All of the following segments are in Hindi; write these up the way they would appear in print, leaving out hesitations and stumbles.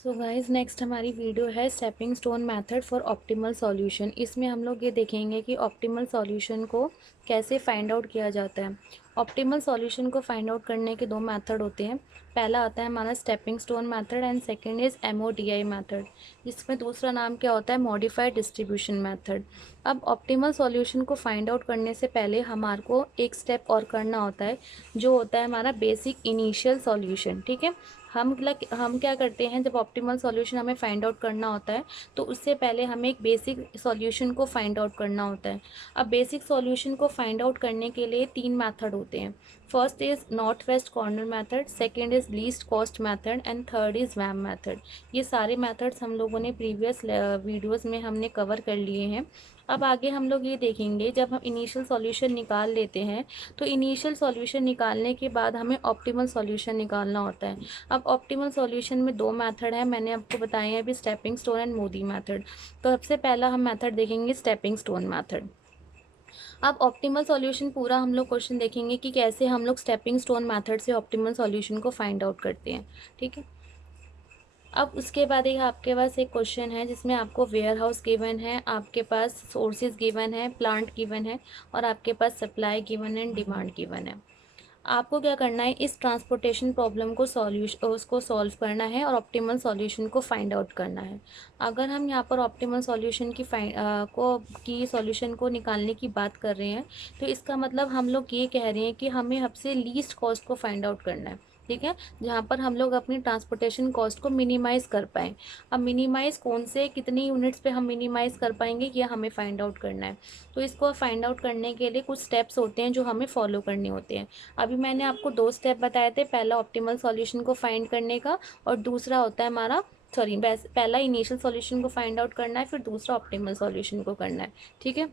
सो गाइस नेक्स्ट हमारी वीडियो है stepping stone method for optimal solution. इसमें हम लोग ये देखेंगे कि ऑप्टिमल सॉल्यूशन को कैसे फाइंड आउट किया जाता है। ऑप्टिमल सॉल्यूशन को फाइंड आउट करने के दो मेथड होते हैं। पहला आता है हमारा stepping stone method and second is MODI method. इसमें दूसरा नाम क्या होता है, मॉडिफाइड डिस्ट्रीब्यूशन मेथड। अब ऑप्टिमल सॉल्यूशन को फाइंड आउट करने से पहले हमारे को एक स्टेप और करना होता है, जो होता है हमारा बेसिक इनिशियल सॉल्यूशन। ठीक है, हम क्या करते हैं, जब ऑप्टिमल सॉल्यूशन हमें फाइंड आउट करना होता है तो उससे पहले हमें एक बेसिक सॉल्यूशन को फाइंड आउट करना होता है। अब बेसिक सॉल्यूशन को फाइंड आउट करने के लिए तीन मेथड होते हैं। First is north west corner method, second is least cost method and third is VAM method. ये सारे मेथड्स हम लोगों ने प्रीवियस वीडियोस में हमने कवर कर लिए हैं। अब आगे हम लोग ये देखेंगे, जब हम इनिशियल सॉल्यूशन निकाल लेते हैं तो इनिशियल सॉल्यूशन निकालने के बाद हमें ऑप्टिमल सॉल्यूशन निकालना होता है। अब ऑप्टिमल सॉल्यूशन में दो मेथड है, मैंने आपको बताया है अभी, stepping stone and Modi method. तो सबसे पहला हम मेथड देखेंगे स्टेपिंग स्टोन मेथड। अब ऑप्टिमल सॉल्यूशन पूरा हम लोग क्वेश्चन देखेंगे कि कैसे हम लोग स्टेपिंग स्टोन मेथड से ऑप्टिमल सॉल्यूशन को फाइंड आउट करते हैं। ठीक है, अब उसके बाद एक आपके पास एक क्वेश्चन है जिसमें आपको वेयर हाउस गिवन है, आपके पास सोर्सेज गिवन है, प्लांट गिवन है और आपके पास सप्लाई गिवन है, डिमांड गिवन है। आपको क्या करना है, इस ट्रांसपोर्टेशन प्रॉब्लम को उसको सॉल्व करना है और ऑप्टिमल सॉल्यूशन को फाइंड आउट करना है। अगर हम यहाँ पर ऑप्टिमल सॉल्यूशन की सॉल्यूशन को निकालने की बात कर रहे हैं तो इसका मतलब हम लोग ये कह रहे हैं कि हमें सबसे लीस्ट कॉस्ट को फाइंड आउट करना है। ठीक है, जहाँ पर हम लोग अपनी ट्रांसपोर्टेशन कॉस्ट को मिनिमाइज़ कर पाएँ। अब मिनिमाइज़ कौन से कितनी यूनिट्स पे हम मिनिमाइज़ कर पाएंगे, ये हमें फाइंड आउट करना है। तो इसको फाइंड आउट करने के लिए कुछ स्टेप्स होते हैं जो हमें फॉलो करने होते हैं। अभी मैंने आपको दो स्टेप बताए थे, पहला ऑप्टिमल सॉल्यूशन को फाइंड करने का और दूसरा होता है हमारा पहला इनिशियल सॉल्यूशन को फाइंड आउट करना है, फिर दूसरा ऑप्टिमल सॉल्यूशन को करना है। ठीक है,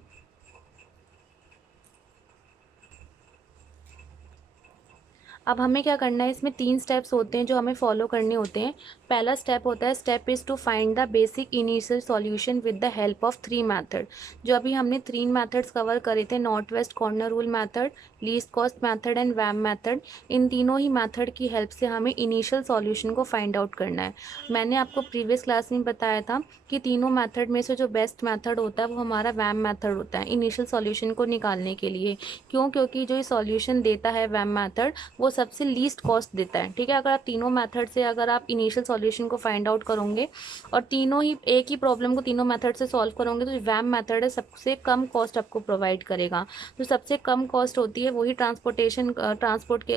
अब हमें क्या करना है, इसमें तीन स्टेप्स होते हैं जो हमें फॉलो करने होते हैं। पहला स्टेप होता है, step is to find the basic initial solution with the help of three method. जो अभी हमने तीन मेथड्स कवर करे थे, north west corner rule method, least cost method and VAM method, इन तीनों ही मेथड की हेल्प से हमें इनिशियल सॉल्यूशन को फाइंड आउट करना है। मैंने आपको प्रीवियस क्लास में बताया था कि तीनों मेथड में से जो बेस्ट मेथड होता है वो हमारा वैम मेथड होता है इनिशियल सॉल्यूशन को निकालने के लिए। क्यों? क्योंकि जो ये सॉल्यूशन देता है वैम मेथड, वो सबसे लीस्ट कॉस्ट देता है। ठीक है, अगर आप तीनों मेथड से अगर आप इनिशियल सॉल्यूशन को फाइंड आउट करोगे और तीनों ही एक ही प्रॉब्लम को तीनों मेथड से सॉल्व करोगे तो वैम मेथड है सबसे कम कॉस्ट आपको प्रोवाइड करेगा। तो सबसे कम कॉस्ट होती है वही ट्रांसपोर्ट के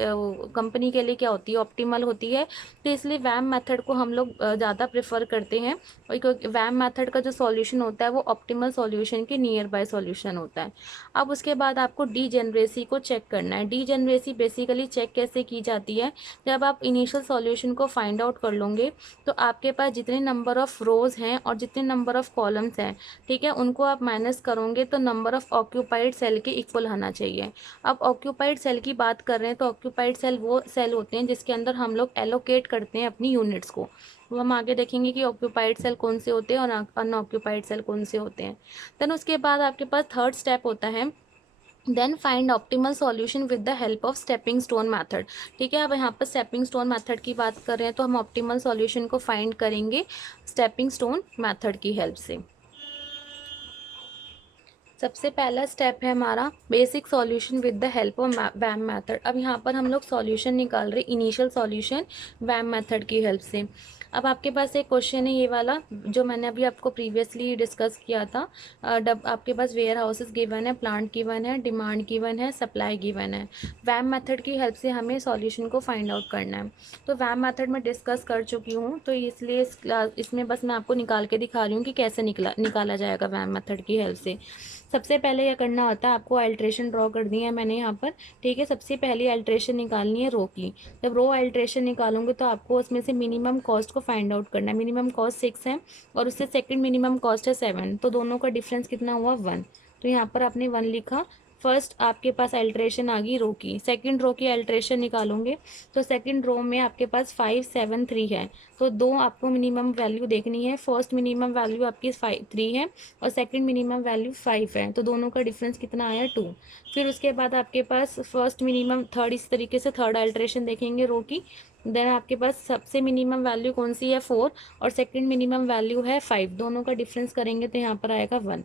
कंपनी के लिए क्या होती है, ऑप्टिमल होती है। तो इसलिए वैम मेथड को हम लोग ज़्यादा प्रेफर करते हैं, और क्योंकि वैम मेथड का जो सॉल्यूशन होता है वो ऑप्टिमल सॉल्यूशन के नियर बाय सॉल्यूशन होता है। अब उसके बाद आपको डीजेनरेसी को चेक करना है। डीजेनरेसी बेसिकली चेक कैसे की जाती है, जब आप इनिशियल सॉल्यूशन को फाइंड आउट कर लोगे तो आपके पास जितने नंबर ऑफ रोज हैं और जितने नंबर ऑफ कॉलम्स हैं, ठीक है, उनको आप माइनस करोगे तो नंबर ऑफ ऑक्यूपाइड सेल के इक्वल होना चाहिए। अब ऑक्यूपाइड सेल की बात कर रहे हैं तो ऑक्यूपाइड सेल वो सेल होते हैं जिसके अंदर हम लोग एलोकेट करते हैं अपनी यूनिट्स को। वो हम आगे देखेंगे कि ऑक्यूपाइड सेल कौन से होते हैं और अनऑक्यूपाइड सेल कौन से होते हैं। देन उसके बाद आपके पास थर्ड स्टेप होता है, then find optimal solution with the help of stepping stone method. ठीक है, अब यहाँ पर स्टेपिंग स्टोन मैथड की बात कर रहे हैं तो हम ऑप्टिमल सॉल्यूशन को फाइंड करेंगे स्टेपिंग स्टोन मैथड की हेल्प से। सबसे पहला स्टेप है हमारा basic solution with the help of VAM method. अब यहाँ पर हम लोग सॉल्यूशन निकाल रहे इनिशियल सॉल्यूशन वैम मेथड की हेल्प से। अब आपके पास एक क्वेश्चन है ये वाला जो मैंने अभी आपको प्रीवियसली डिस्कस किया था। आपके पास वेयर हाउसेस गिवन है, प्लांट गिवन है, डिमांड गिवन है, सप्लाई गिवन है। वैम मेथड की हेल्प से हमें सॉल्यूशन को फाइंड आउट करना है। तो वैम मेथड मैं डिस्कस कर चुकी हूँ, तो इसलिए इसमें बस मैं आपको निकाल के दिखा रही हूँ कि कैसे निकाला जाएगा वैम मेथड की हेल्प से। सबसे पहले क्या करना होता है, आपको अल्ट्रेशन ड्रॉ कर दी है मैंने यहाँ पर। ठीक है, सबसे पहली अल्ट्रेशन निकालनी है रो की। जब रो अल्ट्रेशन निकालूंगे तो आपको उसमें से मिनिमम कॉस्ट को फाइंड आउट करना है। मिनिमम कॉस्ट 6 है और उससे सेकंड मिनिमम कॉस्ट है 7, तो दोनों का डिफरेंस कितना हुआ 1। तो यहाँ पर आपने 1 लिखा। फर्स्ट आपके पास अल्ट्रेशन आ गई रो की, सेकंड रो की अल्ट्रेशन निकालोगे तो सेकंड रो में आपके पास 5 7 3 है, तो दो आपको मिनिमम वैल्यू देखनी है। फर्स्ट मिनिमम वैल्यू आपकी 3 है और सेकंड मिनिमम वैल्यू 5 है, तो दोनों का डिफरेंस कितना आया 2। फिर उसके बाद आपके पास फर्स्ट मिनिमम थर्ड, इस तरीके से थर्ड अल्ट्रेशन देखेंगे रो की। देन आपके पास सबसे मिनिमम वैल्यू कौन सी है 4 और सेकंड मिनिमम वैल्यू है 5, दोनों का डिफरेंस करेंगे तो यहाँ पर आएगा 1।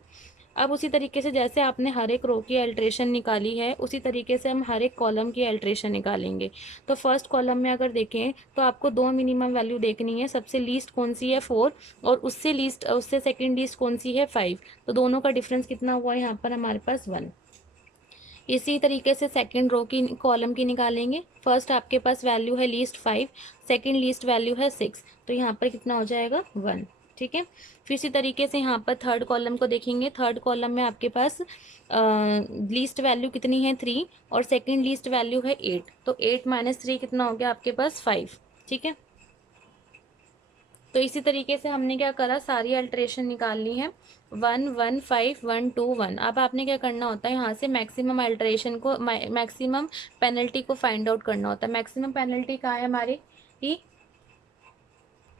अब उसी तरीके से जैसे आपने हर एक रो की अल्ट्रेशन निकाली है उसी तरीके से हम हर एक कॉलम की अल्ट्रेशन निकालेंगे। तो फर्स्ट कॉलम में अगर देखें तो आपको दो मिनिमम वैल्यू देखनी है, सबसे लीस्ट कौन सी है 4 और उससे सेकंड लीस्ट कौन सी है 5, तो दोनों का डिफरेंस कितना हुआ यहाँ पर हमारे पास 1। इसी तरीके से सेकंड रो की कॉलम की निकालेंगे। फर्स्ट आपके पास वैल्यू है लीस्ट 5, सेकंड लीस्ट वैल्यू है 6, तो यहाँ पर कितना हो जाएगा 1। ठीक है। फिर इसी तरीके से यहाँ पर थर्ड कॉलम को देखेंगे। थर्ड कॉलम में आपके पास लीस्ट वैल्यू कितनी है 3 और सेकंड लीस्ट वैल्यू है 8, तो 8 माइनस 3 कितना हो गया आपके पास 5। ठीक है। तो इसी तरीके से हमने क्या करा, सारी अल्ट्रेशन निकालनी है 1 1 5 1 2 1। अब आपने क्या करना होता है, यहाँ से मैक्सिमम अल्ट्रेशन को मैक्सिमम पेनल्टी को फाइंड आउट करना होता है। मैक्सिमम पेनल्टी कहाँ है हमारी कि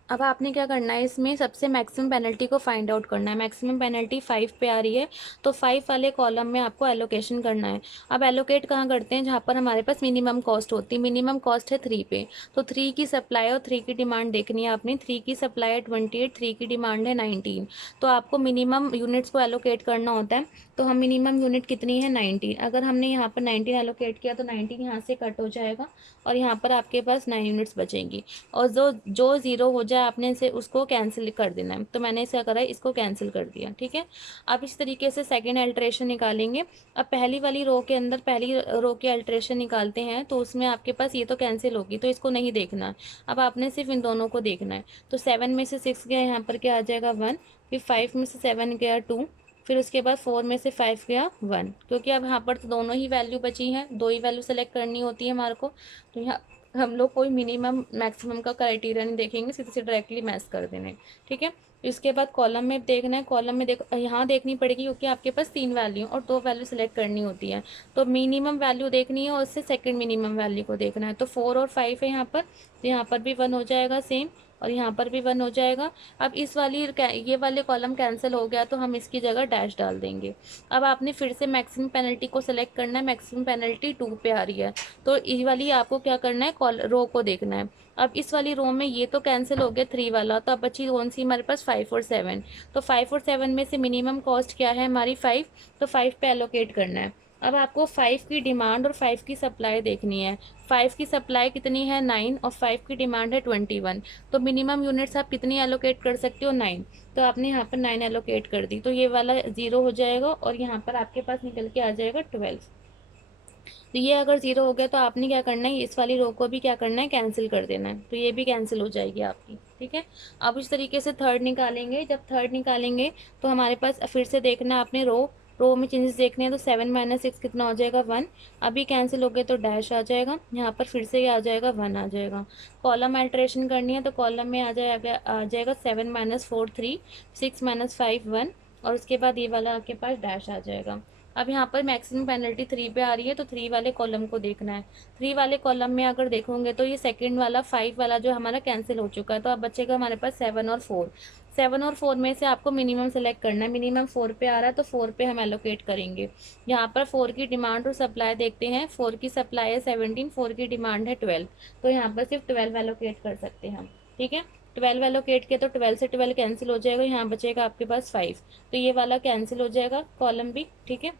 अब आपने क्या करना है, इसमें सबसे मैक्सिमम पेनल्टी को फाइंड आउट करना है। मैक्सिमम पेनल्टी 5 पे आ रही है, तो 5 वाले कॉलम में आपको एलोकेशन करना है। अब एलोकेट कहाँ करते हैं, जहाँ पर हमारे पास मिनिमम कॉस्ट होती है। मिनिमम कॉस्ट है 3 पे, तो 3 की सप्लाई और 3 की डिमांड देखनी है आपने। 3 की सप्लाई है 28, 3 की डिमांड है 19, तो आपको मिनिमम यूनिट्स को एलोकेट करना होता है। तो हम मिनिमम यूनिट कितनी है 19, अगर हमने यहाँ पर 19 एलोकेट किया तो 19 यहाँ से कट हो जाएगा और यहाँ पर आपके पास 9 यूनिट्स बचेंगी और जो जो ज़ीरो हो जाए आपने इसे उसको कैंसिल कर देना है। तो मैंने इसे करा, इसको कैंसिल कर दिया। ठीक है। अब इस तरीके से सेकेंड अल्ट्रेशन निकालेंगे। अब पहली वाली रो के अंदर पहली रो के अल्ट्रेशन निकालते हैं तो उसमें आपके पास ये तो कैंसिल होगी, तो इसको नहीं देखना है। अब आपने सिर्फ इन दोनों को देखना है। तो 7 में से 6 गया, यहाँ पर क्या आ जाएगा 1। फिर 5 में से 7 गया 2, फिर उसके बाद 4 में से 5 गया 1, क्योंकि अब यहाँ पर तो दोनों ही वैल्यू बची हैं, दो ही वैल्यू सेलेक्ट करनी होती है हमारे को। तो यहाँ हम लोग कोई मिनिमम मैक्सिमम का क्राइटेरिया नहीं देखेंगे, सीधे से डायरेक्टली मैच कर देने। ठीक है। इसके बाद कॉलम में देखना है, कॉलम में देखो यहाँ देखनी पड़ेगी क्योंकि आपके पास 3 वैल्यू और 2 वैल्यू सेलेक्ट करनी होती है। तो मिनिमम वैल्यू देखनी है और उससे सेकंड मिनिमम वैल्यू को देखना है। तो 4 और 5 है यहाँ पर, तो यहाँ पर भी 1 हो जाएगा सेम और यहाँ पर भी 1 हो जाएगा। अब इस वाली ये वाले कॉलम कैंसिल हो गया तो हम इसकी जगह डैश डाल देंगे। अब आपने फिर से मैक्सिमम पेनल्टी को सेलेक्ट करना है। मैक्सिमम पेनल्टी 2 पे आ रही है, तो ये वाली आपको क्या करना है, रो को देखना है। अब इस वाली रो में ये तो कैंसिल हो गया 3 वाला, तो अब बची कौन सी हमारे पास 5 और 7। तो 5 और 7 में से मिनिमम कॉस्ट क्या है हमारी 5, तो 5 पे एलोकेट करना है। अब आपको 5 की डिमांड और 5 की सप्लाई देखनी है। 5 की सप्लाई कितनी है 9 और 5 की डिमांड है 21, तो मिनिमम यूनिट्स आप कितनी एलोकेट कर सकते हो 9, तो आपने यहाँ पर 9 एलोकेट कर दी, तो ये वाला 0 हो जाएगा और यहाँ पर आपके पास निकल के आ जाएगा 12। तो ये अगर 0 हो गया तो आपने क्या करना है, इस वाली रो को भी क्या करना है, कैंसिल कर देना है, तो ये भी कैंसिल हो जाएगी आपकी। ठीक है। अब इस तरीके से थर्ड निकालेंगे। जब थर्ड निकालेंगे तो हमारे पास फिर से देखना है आपने रो में चेंजेस देखने हैं। तो 7 माइनस 6 कितना हो जाएगा 1, अभी कैंसिल हो गया तो डैश आ जाएगा, यहाँ पर फिर से आ जाएगा 1 आ जाएगा। कॉलम अल्ट्रेशन करनी है तो कॉलम में आ जाएगा 7 माइनस 4 3, 6 माइनस 5 1 और उसके बाद ये वाला आपके पास डैश आ जाएगा। अब यहाँ पर मैक्सिमम पेनल्टी 3 पे आ रही है, तो 3 वाले कॉलम को देखना है। 3 वाले कॉलम में अगर देखोगे तो ये सेकंड वाला 5 वाला जो हमारा कैंसिल हो चुका है, तो अब बचेगा हमारे पास 7 और 4। 7 और 4 में से आपको मिनिमम सेलेक्ट करना है। मिनिमम 4 पे आ रहा है तो 4 पे हम एलोकेट करेंगे। यहाँ पर 4 की डिमांड और सप्लाई देखते हैं। 4 की सप्लाई है 17, 4 की डिमांड है 12, तो यहाँ पर सिर्फ 12 एलोकेट कर सकते हैं हम। ठीक है। 12 एलोकेट किया तो 12 से 12 कैंसिल हो जाएगा, यहाँ बचेगा आपके पास 5, तो ये वाला कैंसिल हो जाएगा कॉलम भी। ठीक है।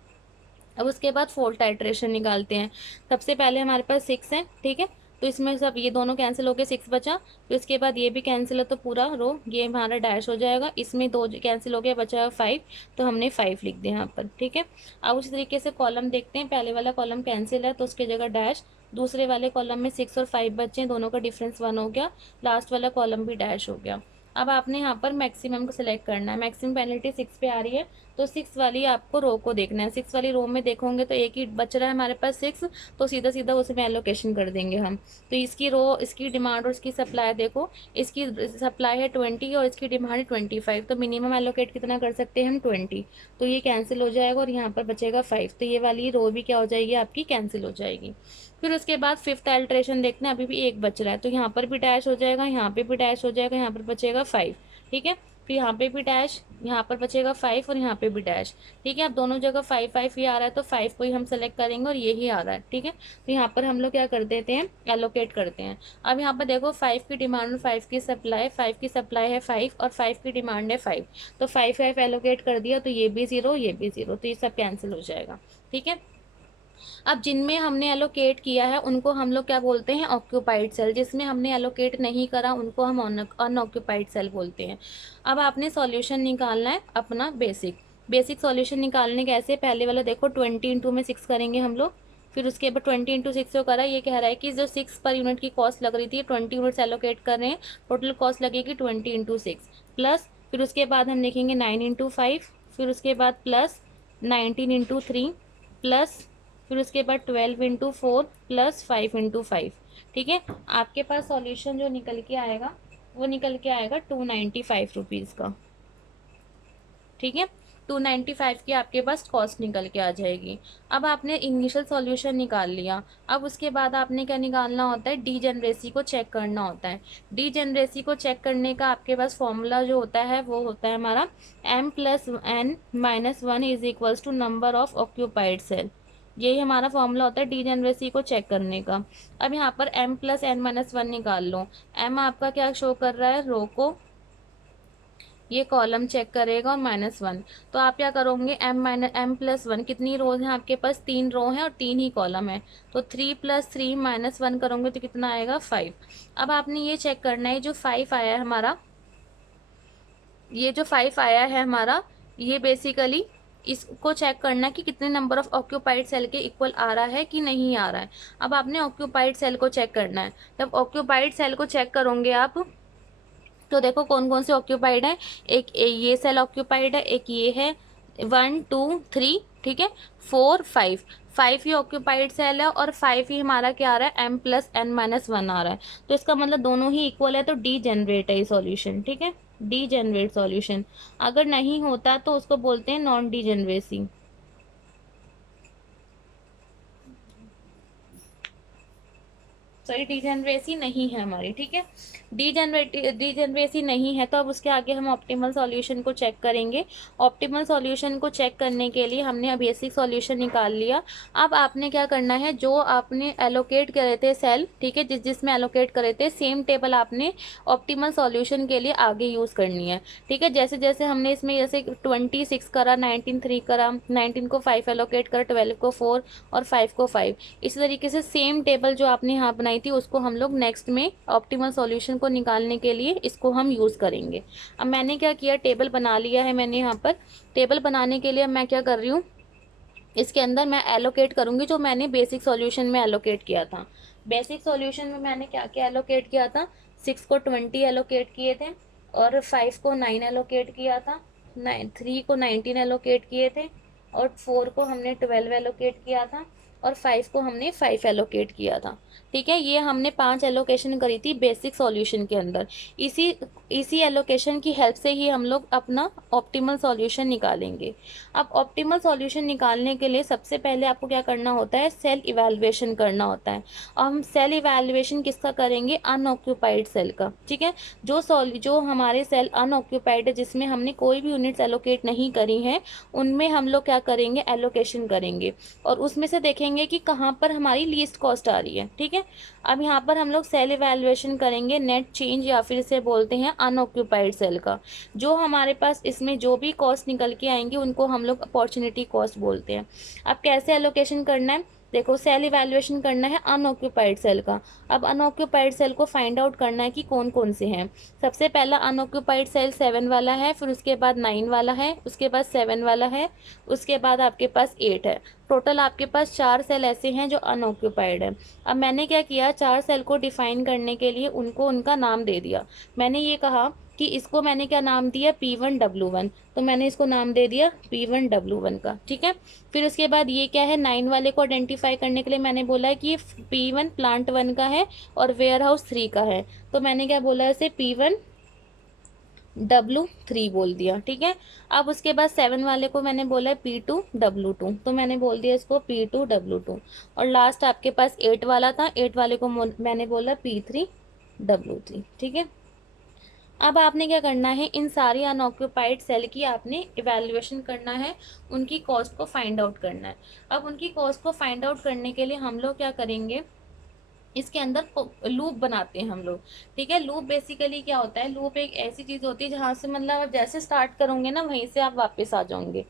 अब उसके बाद फोल्ट आइट्रेशन निकालते हैं। सबसे पहले हमारे पास 6 है। ठीक है। तो इसमें सब ये दोनों कैंसिल हो गए, 6 बचा। फिर उसके बाद ये भी कैंसिल है तो पूरा रो ये हमारा डैश हो जाएगा। इसमें 2 कैंसिल हो गया, बचा 5, तो हमने 5 लिख दिया यहाँ पर। ठीक है। अब उसी तरीके से कॉलम देखते हैं। पहले वाला कॉलम कैंसिल है तो उसकी जगह डैश। दूसरे वाले कॉलम में 6 और 5 बचे हैं, दोनों का डिफरेंस 1 हो गया। लास्ट वाला कॉलम भी डैश हो गया। अब आपने यहाँ पर मैक्सिमम को सिलेक्ट करना है। मैक्सिमम पेनल्टी 6 पे आ रही है तो 6 वाली आपको रो को देखना है। 6 वाली रो में देखोगे तो एक ही बच रहा है हमारे पास 6, तो सीधा सीधा उसमें एलोकेशन कर देंगे हम। तो इसकी रो, इसकी डिमांड और इसकी सप्लाई देखो, इसकी सप्लाई है 20 और इसकी डिमांड है 25, तो मिनिमम एलोकेट कितना कर सकते हैं हम 20। तो ये कैंसिल हो जाएगा और यहाँ पर बचेगा 5, तो ये वाली रो भी क्या हो जाएगी आपकी, कैंसिल हो जाएगी। फिर उसके बाद फिफ्थ अल्ट्रेशन देखना है, अभी भी एक बच रहा है, तो यहाँ पर भी डैश हो जाएगा, यहाँ पे भी डैश हो जाएगा, यहाँ पर बचेगा 5। ठीक है, फिर यहाँ पे भी डैश, यहाँ पर बचेगा 5 और यहाँ पे भी डैश। ठीक है, अब दोनों जगह 5 5 ही आ रहा है, तो 5 को ही हम सेलेक्ट करेंगे और यही आ रहा है। ठीक है, तो यहाँ पर हम लोग क्या कर देते हैं, एलोकेट करते हैं। अब यहाँ पर देखो 5 की डिमांड और 5 की सप्लाई, 5 की सप्लाई है 5 और 5 की डिमांड है 5, तो 5 5 एलोकेट कर दिया, तो ये भी 0, ये भी 0, तो ये सब कैंसिल हो जाएगा। ठीक है, अब जिनमें हमने एलोकेट किया है उनको हम लोग क्या बोलते हैं, ऑक्यूपाइड सेल। जिसमें हमने एलोकेट नहीं करा उनको हम अनऑक्यूपाइड सेल बोलते हैं। अब आपने सॉल्यूशन निकालना है अपना बेसिक सॉल्यूशन निकालने कैसे, पहले वाला देखो 20 × 6 करेंगे हम लोग, फिर उसके बाद 20 × 6 को करा। ये कह रहा है कि जो 6 पर यूनिट की कॉस्ट लग रही थी, 20 यूनिट्स एलोकेट कर रहे हैं, टोटल कॉस्ट लगेगी 20 × 6 प्लस, फिर उसके बाद हम लिखेंगे 9 × 5, फिर उसके बाद प्लस 19 × 3 प्लस, फिर उसके बाद 12 × 4 प्लस 5 × 5। ठीक है, आपके पास सॉल्यूशन जो निकल के आएगा वो निकल के आएगा 295 रुपीज़ का। ठीक है, 295 की आपके पास कॉस्ट निकल के आ जाएगी। अब आपने इनिशियल सॉल्यूशन निकाल लिया, अब उसके बाद आपने क्या निकालना होता है, डीजेनरेसी को चेक करना होता है। डीजेनरेसी को चेक करने का आपके पास फॉर्मूला जो होता है वो होता है हमारा m+n-1 is equals to number of occupied cell. यही हमारा फॉर्मूला होता है डीजेनरेसी को चेक करने का। अब यहाँ पर m+n-1 निकाल लो। m आपका क्या शो कर रहा है, रो को, ये कॉलम चेक करेगा और -1, तो आप क्या करोगे, m+1 कितनी रोज हैं आपके पास, 3 रो हैं और 3 ही कॉलम है, तो 3 + 3 -1 करोगे तो कितना आएगा, 5। अब आपने ये चेक करना है जो 5 आया है हमारा, ये जो 5 आया है हमारा, ये बेसिकली इसको चेक करना कि कितने नंबर ऑफ ऑक्यूपाइड सेल के इक्वल आ रहा है कि नहीं आ रहा है। अब आपने ऑक्यूपाइड सेल को चेक करना है। जब ऑक्यूपाइड सेल को चेक करोगे आप, तो देखो कौन कौन से ऑक्यूपाइड है, एक ये सेल ऑक्यूपाइड है, एक ये है, 1 2 3, ठीक है, 4 5, 5 ही ऑक्यूपाइड सेल है और 5 ही हमारा क्या आ रहा है, m+n-1 आ रहा है, तो इसका मतलब दोनों ही इक्वल है, तो डी जनरेट है ये सॉल्यूशन। ठीक है, डी जनरेट सॉल्यूशन। अगर नहीं होता तो उसको बोलते हैं नॉन डी जनरेसी। सॉरी, डीजेनरेसी नहीं है हमारी। ठीक है, डीजेनरेसी नहीं है, तो अब उसके आगे हम ऑप्टिमल सॉल्यूशन को चेक करेंगे। ऑप्टिमल सॉल्यूशन को चेक करने के लिए हमने बेसिक सॉल्यूशन निकाल लिया। अब आपने क्या करना है, जो आपने एलोकेट करे थे सेल, ठीक है, जिसमें एलोकेट करे थे, सेम टेबल आपने ऑप्टिमल सॉल्यूशन के लिए आगे यूज़ करनी है। ठीक है, जैसे जैसे हमने इसमें जैसे 26 करा, 19 3 करा, 19 को 5 एलोकेट करा, 12 को 4 और 5 को 5, इसी तरीके से सेम टेबल जो आपने यहाँ बनाई थी उसको हम लोग नेक्स्ट में ऑप्टिमल सॉल्यूशन को निकालने के लिए इसको हम यूज़ करेंगे। अब मैंने क्या किया, टेबल बना लिया है मैंने। यहाँ पर टेबल बनाने के लिए मैं क्या कर रही हूँ, इसके अंदर मैं एलोकेट करूँगी जो मैंने बेसिक सॉल्यूशन में एलोकेट किया था। बेसिक सॉल्यूशन में मैंने क्या क्या एलोकेट किया था, 6 को 20 एलोकेट किए थे और 5 को 9 एलोकेट किया था, 3 को 19 एलोकेट किए थे और 4 को हमने 12 एलोकेट किया था और 5 को हमने 5 एलोकेट किया था। ठीक है, ये हमने 5 एलोकेशन करी थी बेसिक सॉल्यूशन के अंदर। इसी एलोकेशन की हेल्प से ही हम लोग अपना ऑप्टिमल सॉल्यूशन निकालेंगे। अब ऑप्टिमल सॉल्यूशन निकालने के लिए सबसे पहले आपको क्या करना होता है, सेल इवैल्यूएशन करना होता है। और हम सेल इवैल्यूएशन किसका करेंगे, अनऑक्यूपाइड सेल का। ठीक है, जो हमारे सेल अनऑक्यूपाइड है, जिसमें हमने कोई भी यूनिट्स एलोकेट नहीं करी हैं, उनमें हम लोग क्या करेंगे, एलोकेशन करेंगे और उसमें से देखेंगे कि कहाँ पर हमारी लीस्ट कॉस्ट आ रही है। ठीक है, अब यहाँ पर हम लोग सेल इवैल्यूएशन करेंगे नेट चेंज या फिर इसे बोलते हैं अनऑक्यूपाइड सेल का। जो हमारे पास इसमें जो भी कॉस्ट निकल के आएंगी उनको हम लोग अपॉर्चुनिटी कॉस्ट बोलते हैं। अब कैसे एलोकेशन करना है, देखो सेल इवैल्यूएशन करना है अनऑक्यूपाइड सेल का। अब अनऑक्यूपाइड सेल को फाइंड आउट करना है कि कौन कौन से हैं। सबसे पहला अनऑक्यूपाइड सेल 7 वाला है, फिर उसके बाद 9 वाला है, उसके बाद 7 वाला है, उसके बाद आपके पास 8 है। टोटल आपके पास 4 सेल ऐसे हैं जो अनऑक्यूपाइड है। अब मैंने क्या किया, 4 सेल को डिफाइन करने के लिए उनको उनका नाम दे दिया। मैंने ये कहा कि इसको मैंने क्या नाम दिया, P1W1, तो मैंने इसको नाम दे दिया P1W1 का, ठीक है। फिर उसके बाद ये क्या है, 9 वाले को आइडेंटिफाई करने के लिए मैंने बोला है कि ये P1 प्लांट 1 का है और वेयर हाउस 3 का है, तो मैंने क्या बोला इसे P1W3 बोल दिया, ठीक है। अब उसके बाद 7 वाले को मैंने बोला है P2W2, तो मैंने बोल दिया इसको P2W2। और लास्ट आपके पास 8 वाला था, 8 वाले को मैंने बोला P3W3, ठीक है। अब आपने क्या करना है, इन सारी अनऑक्यूपाइड सेल की आपने इवैल्यूएशन करना है, उनकी कॉस्ट को फाइंड आउट करना है। अब उनकी कॉस्ट को फाइंड आउट करने के लिए हम लोग क्या करेंगे, इसके अंदर लूप बनाते हैं हम लोग, ठीक है। लूप बेसिकली क्या होता है, लूप एक ऐसी चीज़ होती है जहाँ से मतलब आप जैसे स्टार्ट करोगे ना वहीं से आप वापस आ जाओगे,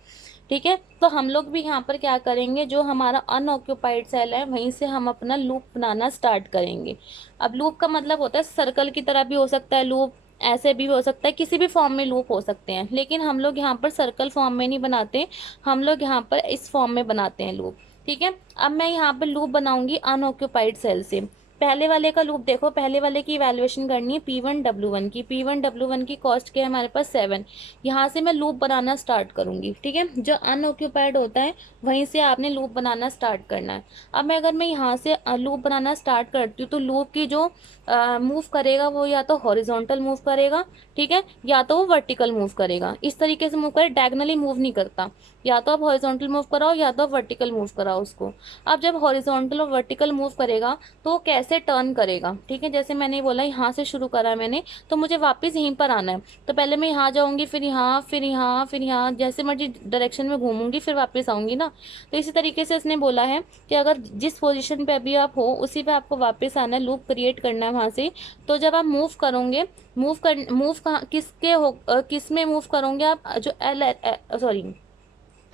ठीक है। तो हम लोग भी यहाँ पर क्या करेंगे, जो हमारा अनऑक्यूपाइड सेल है वहीं से हम अपना लूप बनाना स्टार्ट करेंगे। अब लूप का मतलब होता है सर्कल की तरह भी हो सकता है लूप, ऐसे भी हो सकता है, किसी भी फॉर्म में लूप हो सकते हैं, लेकिन हम लोग यहाँ पर सर्कल फॉर्म में नहीं बनाते, हम लोग यहाँ पर इस फॉर्म में बनाते हैं लूप, ठीक है। अब मैं यहाँ पर लूप बनाऊंगी अनऑक्यूपाइड सेल से। पहले वाले का लूप देखो, पहले वाले की इवैल्यूएशन करनी है P1W1 की, P1W1 की कॉस्ट क्या है हमारे पास 7, यहाँ से मैं लूप बनाना स्टार्ट करूँगी, ठीक है। जो अनऑक्यूपाइड होता है वहीं से आपने लूप बनाना स्टार्ट करना है। अब मैं अगर मैं यहाँ से लूप बनाना स्टार्ट करती हूँ तो लूप की जो मूव करेगा वो या तो हॉरिजॉन्टल मूव करेगा, ठीक है, या तो वो वर्टिकल मूव करेगा, इस तरीके से मूव करे, डायगनली मूव नहीं करता, या तो आप हॉरिजॉन्टल मूव कराओ या तो वर्टिकल मूव कराओ उसको। अब जब हॉरिजॉन्टल और वर्टिकल मूव करेगा तो वो कैसे टर्न करेगा, ठीक है। जैसे मैंने बोला यहाँ से शुरू करा है मैंने, तो मुझे वापस यहीं पर आना है, तो पहले मैं यहाँ जाऊँगी, फिर यहाँ, फिर यहाँ, फिर यहाँ, जैसे मर्जी डायरेक्शन में घूमूंगी फिर वापस आऊँगी ना। तो इसी तरीके से इसने बोला है कि अगर जिस पोजीशन पे अभी आप हो उसी पे आपको वापस आना है, लूप क्रिएट करना है वहाँ से। तो जब आप मूव करोगे, मूव कहाँ किसके हो, किस में मूव करोगे आप, जो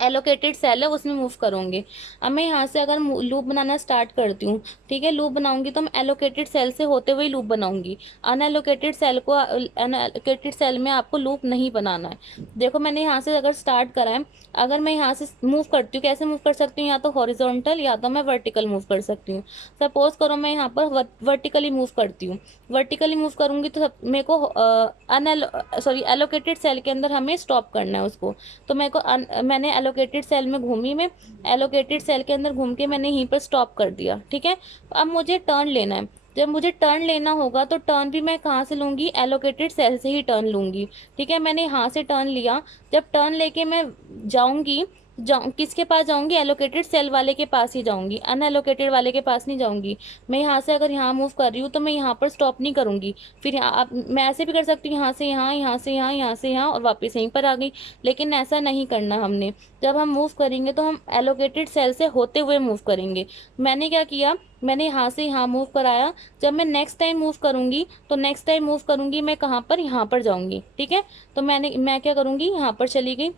एलोकेटेड सेल है उसमें मूव करोगे। अब मैं यहाँ से अगर लूप बनाना स्टार्ट करती हूँ, ठीक है, लूप बनाऊंगी तो मैं एलोकेटेड सेल से होते हुए लूप बनाऊंगी, अनएलोकेटेड सेल में आपको लूप नहीं बनाना है। देखो मैंने यहाँ से अगर स्टार्ट करा है, अगर मैं यहाँ से मूव करती हूँ, कैसे मूव कर सकती हूँ, या तो हॉरिजॉन्टल या तो मैं वर्टिकल मूव कर सकती हूँ। सपोज करो मैं यहाँ पर वर्टिकली मूव करती हूँ, वर्टिकली मूव करूँगी तो मेरे को एलोकेटेड सेल के अंदर हमें स्टॉप करना है उसको। तो मेरे को मैंने एलोकेटेड सेल में घूमी, मैं एलोकेटेड सेल के अंदर घूम के मैंने यहीं पर स्टॉप कर दिया, ठीक है। अब मुझे टर्न लेना है, जब मुझे टर्न लेना होगा तो टर्न भी मैं कहाँ से लूँगी, एलोकेटेड सेल से ही टर्न लूँगी, ठीक है। मैंने यहाँ से टर्न लिया, जब टर्न लेके मैं जाऊँगी, किसके पास जाऊंगी, एलोकेटेड सेल वाले के पास ही जाऊंगी, अनएलोकेटेड वाले के पास नहीं जाऊंगी। मैं यहाँ से अगर यहाँ मूव कर रही हूँ तो मैं यहाँ पर स्टॉप नहीं करूंगी, फिर यहाँ मैं ऐसे भी कर सकती हूँ, यहाँ से यहाँ, यहाँ से यहाँ, यहाँ से यहाँ और वापस यहीं पर आ गई, लेकिन ऐसा नहीं करना हमने। जब हम मूव करेंगे तो हम एलोकेटेड सेल से होते हुए मूव करेंगे। मैंने क्या किया, मैंने यहाँ से यहाँ मूव कराया, जब मैं नेक्स्ट टाइम मूव करूंगी तो नेक्स्ट टाइम मूव करूंगी मैं कहाँ पर, यहाँ पर जाऊंगी, ठीक है। तो मैं क्या करूंगी, यहाँ पर चली गई।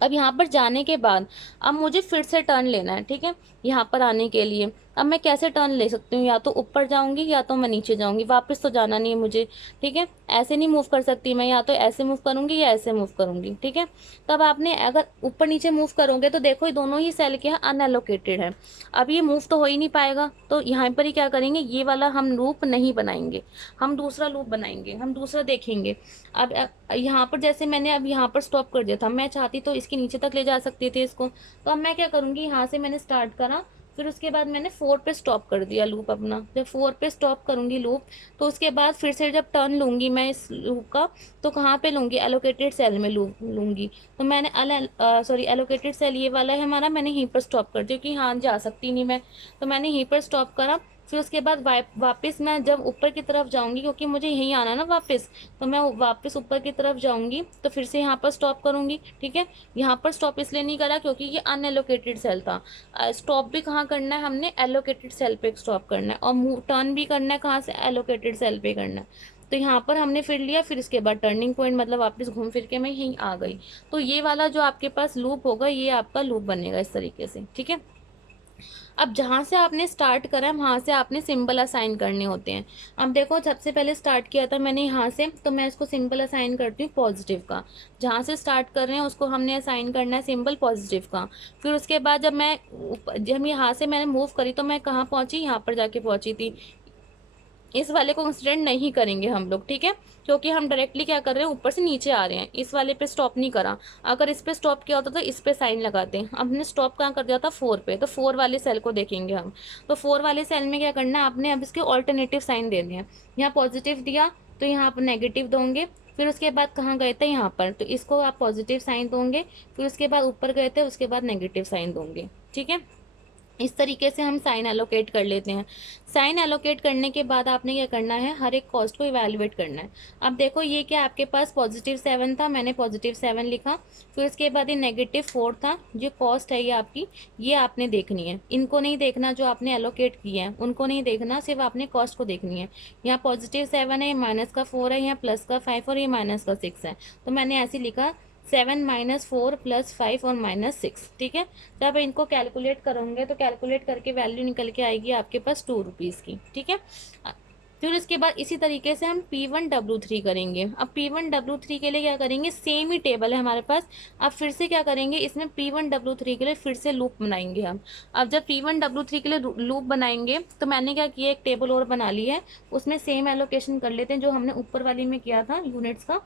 अब यहाँ पर जाने के बाद अब मुझे फिर से टर्न लेना है, ठीक है, यहाँ पर आने के लिए। अब मैं कैसे टर्न ले सकती हूँ, या तो ऊपर जाऊँगी या तो मैं नीचे जाऊँगी, वापस तो जाना नहीं है मुझे, ठीक है। ऐसे नहीं मूव कर सकती मैं, या तो ऐसे मूव करूँगी या ऐसे मूव करूँगी, ठीक है। तब आपने अगर ऊपर नीचे मूव करोगे तो देखो ये दोनों ही सेल के हैं अनएलोकेटेड है, अब ये मूव तो हो ही नहीं पाएगा, तो यहाँ पर ही क्या करेंगे, ये वाला हम लूप नहीं बनाएंगे, हम दूसरा लूप बनाएंगे, हम दूसरा देखेंगे। अब यहाँ पर जैसे मैंने अब यहाँ पर स्टॉप कर दिया था, मैं चाहती तो इसके नीचे तक ले जा सकती थी इसको, तो अब मैं क्या करूँगी, यहाँ से मैंने स्टार्ट करा, फिर उसके बाद मैंने 4 पे स्टॉप कर दिया लूप अपना। जब 4 पे स्टॉप करूँगी लूप, तो उसके बाद फिर से जब टर्न लूँगी मैं इस लूप का, तो कहाँ पे लूँगी, एलोकेटेड सेल में लूप लूँगी। तो मैंने एलोकेटेड सेल ये वाला है हमारा, मैंने यहीं पर स्टॉप कर दिया, क्योंकि यहाँ जा सकती नहीं मैं, तो मैंने यहीं पर स्टॉप करा। फिर उसके बाद वापस मैं जब ऊपर की तरफ जाऊंगी, क्योंकि मुझे यहीं आना ना वापस, तो मैं वापस ऊपर की तरफ जाऊंगी तो फिर से यहाँ पर स्टॉप करूंगी, ठीक है। यहाँ पर स्टॉप इसलिए नहीं करा क्योंकि ये अनएलोकेटेड सेल था। स्टॉप भी कहाँ करना है हमने, एलोकेटेड सेल पे स्टॉप करना है, और टर्न भी करना है कहाँ से, एलोकेटेड सेल पे करना है। तो यहाँ पर हमने फिर लिया, फिर इसके बाद टर्निंग पॉइंट मतलब वापस घूम फिर के मैं यहीं आ गई। तो ये वाला जो आपके पास लूप होगा ये आपका लूप बनेगा इस तरीके से, ठीक है। अब जहाँ से आपने स्टार्ट करा है वहाँ से आपने सिंबल असाइन करने होते हैं। अब देखो सबसे पहले स्टार्ट किया था मैंने यहाँ से, तो मैं इसको सिंबल असाइन करती हूँ पॉजिटिव का। जहाँ से स्टार्ट कर रहे हैं उसको हमने असाइन करना है सिंबल पॉजिटिव का। फिर उसके बाद जब यहाँ से मैंने मूव करी तो मैं कहाँ पहुँची, यहाँ पर जाके पहुँची थी, इस वाले को कंसिडर नहीं करेंगे हम लोग, ठीक है, क्योंकि हम डायरेक्टली क्या कर रहे हैं, ऊपर से नीचे आ रहे हैं, इस वाले पे स्टॉप नहीं करा। अगर इस पे स्टॉप किया होता तो इस पे साइन लगाते हैं, हमने स्टॉप कहाँ कर दिया था, 4 पे, तो 4 वाले सेल को देखेंगे हम। तो 4 वाले सेल में क्या करना है आपने, अब इसके ऑल्टरनेटिव साइन देने हैं। यहाँ पॉजिटिव दिया तो यहाँ आप नेगेटिव दोगे, फिर उसके बाद कहाँ गए थे, यहाँ पर, तो इसको आप पॉजिटिव साइन दोगे, फिर उसके बाद ऊपर गए थे, उसके बाद नेगेटिव साइन दोगे, ठीक है। इस तरीके से हम साइन एलोकेट कर लेते हैं। साइन एलोकेट करने के बाद आपने क्या करना है, हर एक कॉस्ट को इवैल्यूएट करना है। अब देखो ये क्या, आपके पास +7 था, मैंने +7 लिखा, फिर उसके बाद ये -4 था। जो कॉस्ट है ये आपकी, ये आपने देखनी है, इनको नहीं देखना जो आपने एलोकेट किए हैं, उनको नहीं देखना, सिर्फ आपने कॉस्ट को देखनी है। यहाँ +7 है, ये -4 है, यहाँ +5 और ये -6 है, तो मैंने ऐसे लिखा 7 -4 +5 और -6, ठीक है। जब इनको कैलकुलेट करोगे तो कैलकुलेट करके वैल्यू निकल के आएगी आपके पास 2 रुपीज़ की, ठीक है। फिर इसके बाद इसी तरीके से हम P1W3 करेंगे। अब P1W3 के लिए क्या करेंगे, सेम ही टेबल है हमारे पास। अब फिर से क्या करेंगे, इसमें P1W3 के लिए फिर से लूप बनाएंगे हम। अब जब P1W3 के लिए लूप बनाएंगे तो मैंने क्या किया, एक टेबल और बना ली है, उसमें सेम एलोकेशन कर लेते हैं जो हमने ऊपर वाली में किया था यूनिट्स का।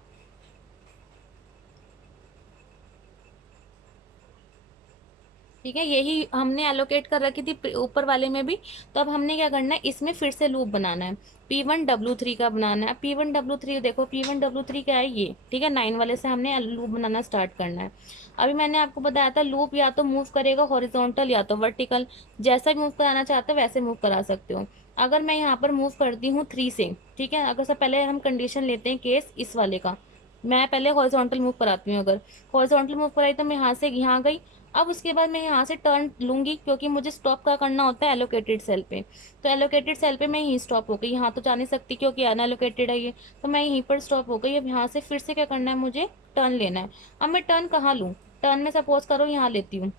ठीक है, यही हमने एलोकेट कर रखी थी ऊपर वाले में भी। तो अब हमने क्या करना है, इसमें फिर से लूप बनाना है, P1W3 का बनाना है। P1W3 देखो, P1W3 क्या है ये, ठीक है, 9 वाले से हमने लूप बनाना स्टार्ट करना है। अभी मैंने आपको बताया था लूप या तो मूव करेगा हॉरिजॉन्टल या तो वर्टिकल, जैसा भी मूव कराना चाहते हो वैसे मूव करा सकते हो। अगर मैं यहाँ पर मूव करती हूँ 3 से, ठीक है, अगर सब पहले हम कंडीशन लेते हैं केस इस वाले का, मैं पहले हॉरिजॉन्टल मूव कराती हूँ। अगर हॉरिजॉन्टल मूव कराई तो मैं यहाँ से यहाँ गई। अब उसके बाद मैं यहाँ से टर्न लूंगी, क्योंकि मुझे स्टॉप का करना होता है एलोकेटेड सेल पे। तो एलोकेटेड सेल पे मैं यहीं स्टॉप हो गई, यहाँ तो जा नहीं सकती क्योंकि अनएलोकेटेड है ये, तो मैं यहीं पर स्टॉप हो गई। अब यहाँ से फिर से क्या करना है, मुझे टर्न लेना है। अब मैं टर्न कहाँ लूँ, टर्न में सपोज करो यहाँ लेती हूँ।